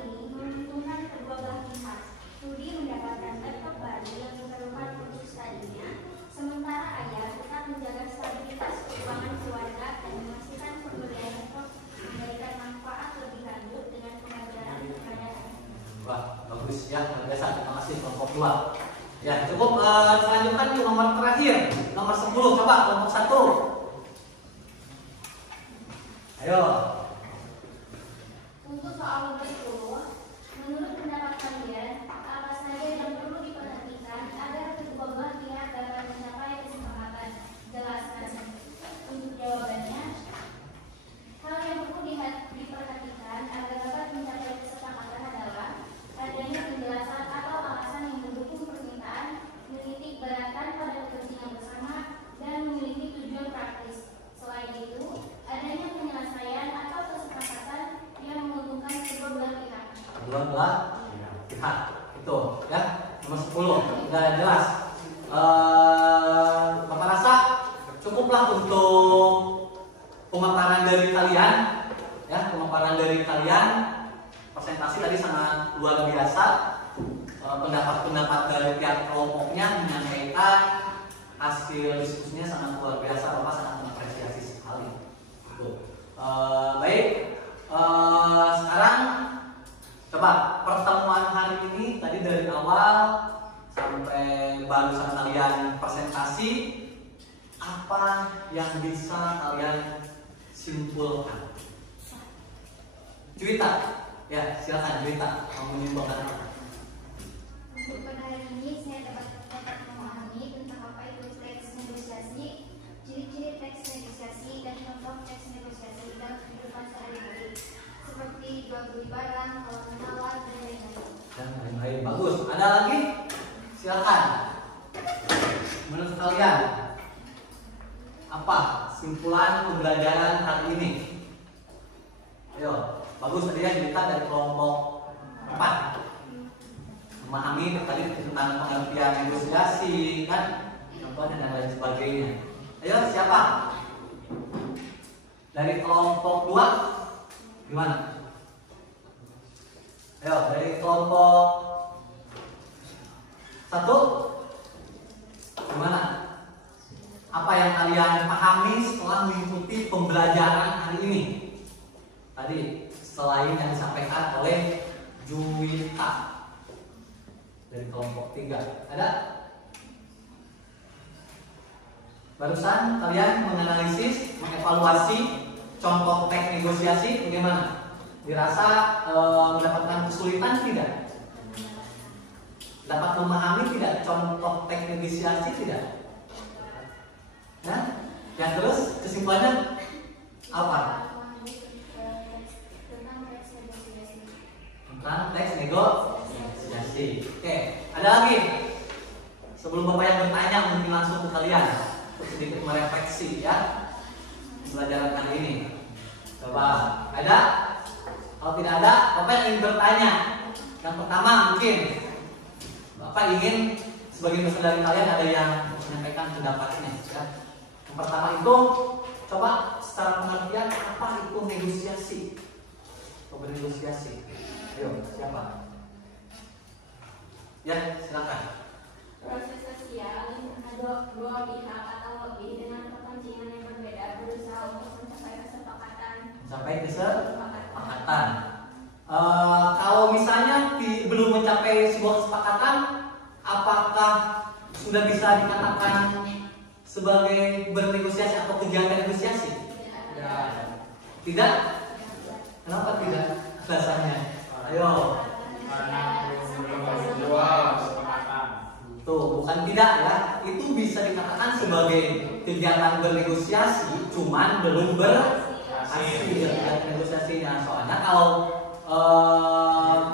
ini menguntungkan kedua belah pihak. Rudi mendapatkan laptop baru yang diperlukan khusus tadinya, sementara ayah tetap menjaga stabilitas keuangan keluarga dan memastikan pembelian laptop memberikan manfaat lebih lanjut dengan pengajaran kepada anak. Wah, bagus ya, luar biasa. Terima kasih kelompok 2. Ya, cukup selanjutnya di nomor terakhir, nomor 10. Coba kelompok 1. Ayo. Untuk soal nomor 10, menurut pendapat kalian, apa saja yang perlu diperhatikan agar kedua belah pihak dapat mencapai kesepakatan? Jelaskan. Untuk jawabannya, hal yang perlu diperhatikan agar dapat mencapai kesepakatan adalah adanya penjelasan atau alasan yang mendukung permintaan, menitik beratkan pada kepentingan bersama, dan memiliki tujuan praktis. Selain itu, adanya penyelesaian atau kesepakatan yang menguntungkan kedua belah pihak. Kedua belah pihak. Itu ya, nomor 10. Sudah jelas. Bapak rasa cukuplah untuk pemaparan dari kalian. Ya, pemaparan dari kalian. Presentasi tadi sangat luar biasa. pendapat-pendapat dari tiap kelompoknya menyampaikan hasil diskusinya sangat luar biasa, Bapak sangat mengapresiasi sekali. Baik, sekarang coba pertemuan hari ini tadi dari awal sampai barusan kalian presentasi, apa yang bisa kalian simpulkan? Cerita, ya silakan cerita. Mau menyimpulkan apa? Untuk pada hari ini saya dapat memahami tentang apa itu teks negosiasi, ciri-ciri teks negosiasi dan contoh teks negosiasi dalam kehidupan sehari-hari, seperti jual beli barang, tawar menawar, dan lain-lain. Dan lain-lain. Bagus. Ada lagi? Silakan. Menurut kalian apa simpulan pembelajaran hari ini? Ayo, bagus tadi ya cerita dari kelompok 4. Memahami tadi tentang pengertian negosiasi kan, contohnya dan lain sebagainya. Ayo siapa? Dari kelompok 2 gimana? Ayo dari kelompok 1 gimana? Apa yang kalian pahami setelah mengikuti pembelajaran hari ini? Tadi selain yang disampaikan oleh Juwita dari kelompok 3, ada? Barusan kalian menganalisis, mengevaluasi contoh teks negosiasi bagaimana? Dirasa mendapatkan kesulitan tidak? Dapat memahami tidak contoh teks negosiasi tidak? Nah, yang terus kesimpulannya apa? Tentang teks negosiasi. Oke, ada lagi? Sebelum Bapak yang bertanya mungkin langsung ke kalian untuk sedikit merefleksi ya pelajaran kali ini. Coba ada? Kalau tidak ada, Bapak yang ingin bertanya. Yang pertama mungkin Bapak ingin sebagian besar dari kalian ada yang menyampaikan pendapatnya ya. Yang pertama itu coba secara pengertian apa itu negosiasi? Bernegosiasi. Ayo, siapa? Ya, silakan. Proses sosial di mana dua pihak atau lebih dengan kepentingan yang berbeda berusaha untuk mencapai kesepakatan. Kalau misalnya belum mencapai sebuah kesepakatan, apakah sudah bisa dikatakan sebagai bernegosiasi atau kegiatan negosiasi? Tidak? Kenapa tidak? Alasannya? Ayo. Tuh, bukan tidak ya. Itu bisa dikatakan sebagai kegiatan bernegosiasi, cuman belum berhasil negosiasinya. Soalnya kalau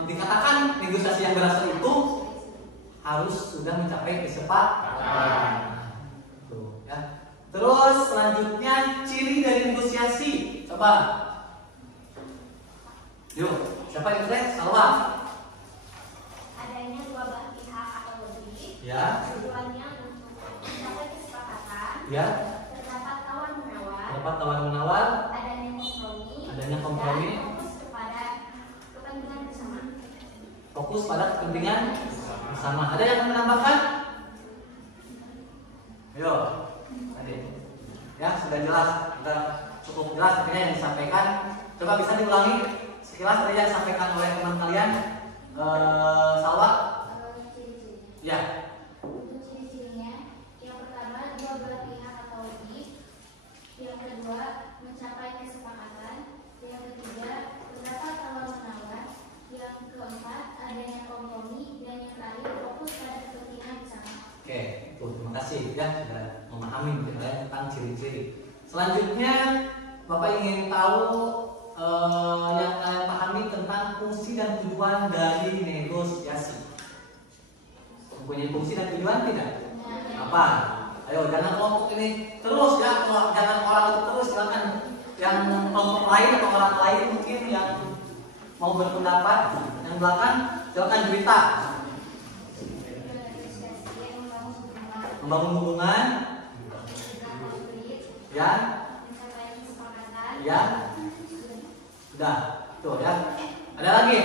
dikatakan negosiasi yang berhasil itu harus sudah mencapai kesepakatan. Tuh, ya. Terus selanjutnya ciri dari negosiasi. Coba. Yuk, siapa yang mulai? Salwa. Adanya dua belah pihak atau lebih. Ya. Tujuannya untuk mencapai kesepakatan. Ya. Terdapat tawar-menawar. Dapat tawar-menawar. Adanya kompromi. Dan fokus kepada kepentingan bersama. Fokus pada kepentingan bersama. Ada yang menambahkan? Ayo. Tadi. Ya, sudah jelas. Sudah cukup jelas sebenarnya yang disampaikan. Coba bisa diulangi sekilas tadi yang disampaikan oleh teman kalian. Salwa. Ciri-cirinya. Ya. Untuk ciri-cirinya, yang pertama dua belah pihak atau lebih. Yang kedua mencapai kesepakatan. Yang ketiga terdapat tawar-menawar. Yang keempat adanya kompromi. Dan yang terakhir fokus pada kepentingan bersama. Oke, itu terima kasih ya sudah memahami tentang ciri-ciri. Selanjutnya Bapak ingin tahu yang kalian pahami tentang fungsi dan tujuan dari negosiasi. Mempunyai fungsi dan tujuan tidak? Apa? Ayo jangan kelompok ini terus ya, jangan orang itu terus, silakan yang kelompok lain atau orang lain mungkin yang mau berpendapat yang belakang silakan cerita. Membangun hubungan, ya, ya, sudah, tuh ya. Ada lagi?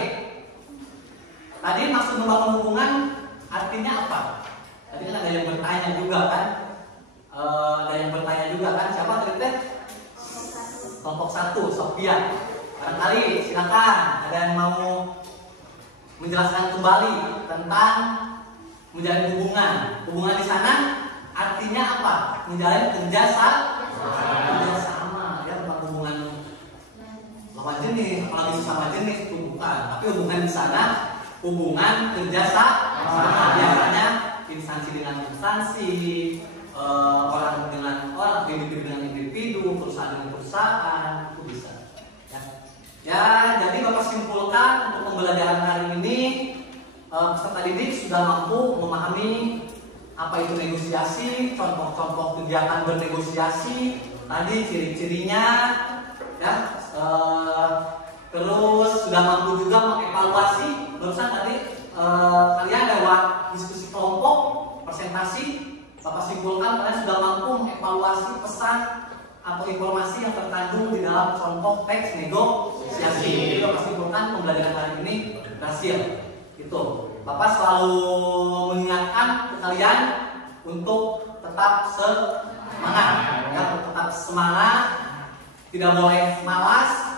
tadi maksud membangun hubungan artinya apa? Tadi kan ada yang bertanya juga kan? Siapa tadi teh? Kelompok 1, Sophia. Barangkali silakan ada yang mau menjelaskan kembali tentang menjalin hubungan. Hubungan di sana artinya apa? Menjalin kerjasama, ya, bukan hubungan lawan jenis, apalagi sesama jenis itu bukan. Tapi hubungan di sana hubungan kerjasama, biasanya instansi dengan instansi, orang dengan orang, individu dengan individu, perusahaan dengan perusahaan, itu bisa. Ya, jadi Bapak simpulkan untuk pembelajaran hari ini peserta didik sudah mampu memahami apa itu negosiasi, contoh-contoh kegiatan bernegosiasi, tadi ciri-cirinya, ya, terus sudah mampu juga mengevaluasi. Barusan tadi kalian lewat diskusi kelompok, presentasi, Bapak simpulkan kalian sudah mampu mengevaluasi pesan atau informasi yang terkandung di dalam contoh teks negosiasi. Jadi Bapak simpulkan pembelajaran hari ini berhasil. Itu Bapak selalu mengingatkan ke kalian untuk tetap semangat, ya, tetap semangat, tidak boleh malas.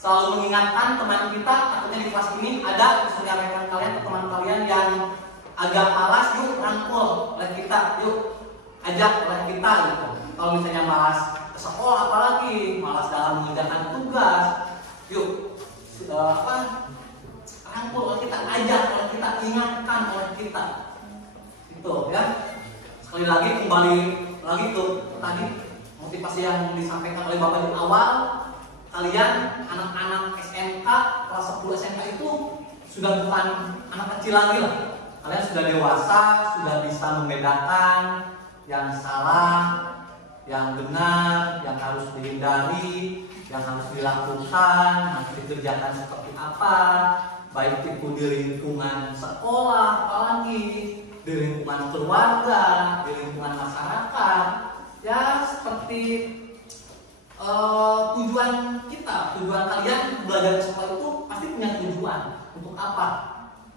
Selalu mengingatkan teman kita, takutnya di kelas ini ada misalnya rekan kalian atau teman kalian yang agak malas, yuk rangkul oleh kita, yuk ajak oleh kita gitu. Kalau misalnya malas ke sekolah, apalagi malas dalam mengerjakan tugas, yuk rangkul oleh kita, ajak oleh kita, ingatkan oleh kita. Itu ya. Sekali lagi kembali lagi tuh tadi motivasi yang disampaikan oleh Bapak di awal. Kalian anak-anak SMK kelas 10 SMK itu sudah bukan anak kecil lagi lah. Kalian sudah dewasa, sudah bisa membedakan yang salah, yang benar, yang harus dihindari, yang harus dilakukan, harus dikerjakan seperti apa, baik itu di lingkungan sekolah, apalagi di lingkungan keluarga, di lingkungan masyarakat. Ya seperti tujuan kita, tujuan kalian belajar di sekolah itu pasti punya tujuan. Untuk apa?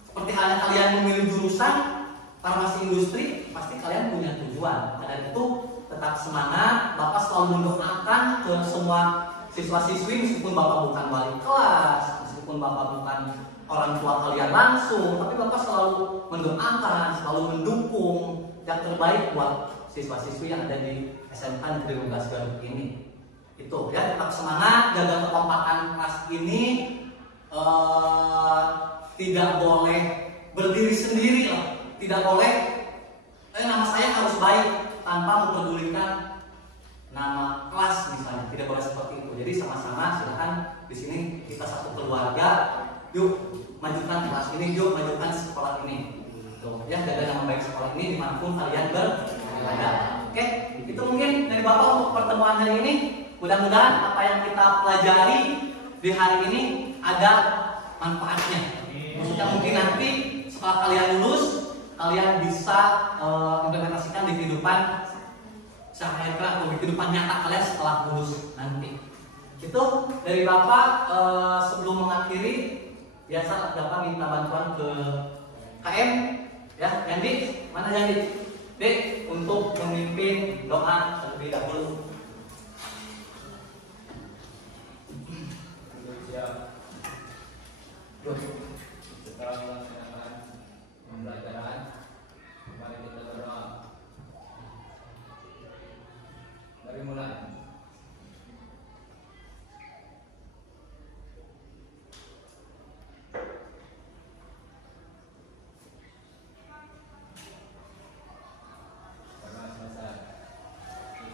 Seperti halnya kalian memilih jurusan farmasi industri, pasti kalian punya tujuan. Karena itu tetap semangat. Bapak selalu mendoakan ke semua siswa-siswi, meskipun Bapak bukan wali kelas, meskipun Bapak bukan orang tua kalian langsung, tapi Bapak selalu mendoakan, selalu mendukung yang terbaik buat siswa-siswi yang ada di SMK Negeri 12 Garut ini. Itu ya, tetap semangat, jaga kekompakan kelas ini. Tidak boleh berdiri sendiri lah, tidak boleh nama saya harus baik tanpa mempedulikan nama kelas misalnya, tidak boleh seperti itu. Jadi sama-sama silakan di sini kita satu keluarga, yuk majukan kelas ini, yuk majukan sekolah ini. Tuh ya, jaga nama baik sekolah ini dimanapun kalian berada. Oke, itu mungkin dari Bapak untuk pertemuan hari ini. Mudah-mudahan apa yang kita pelajari di hari ini ada manfaatnya. Maksudnya mungkin nanti setelah kalian lulus, kalian bisa implementasikan di kehidupan sehari-hari atau di kehidupan nyata kalian setelah lulus nanti. Itu dari Bapak. Sebelum mengakhiri, biasa Bapak minta bantuan ke KM, ya, Yandi, mana Yandi? Dek, untuk memimpin doa terlebih dahulu. Setelah melaksanakan pembelajaran, mari kita berdoa. Mari mulai. Karena selesai.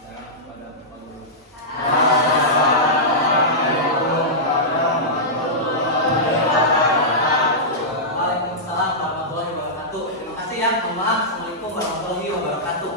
Salam kepada Bapak Guru. Assalamualaikum warahmatullahi wabarakatuh.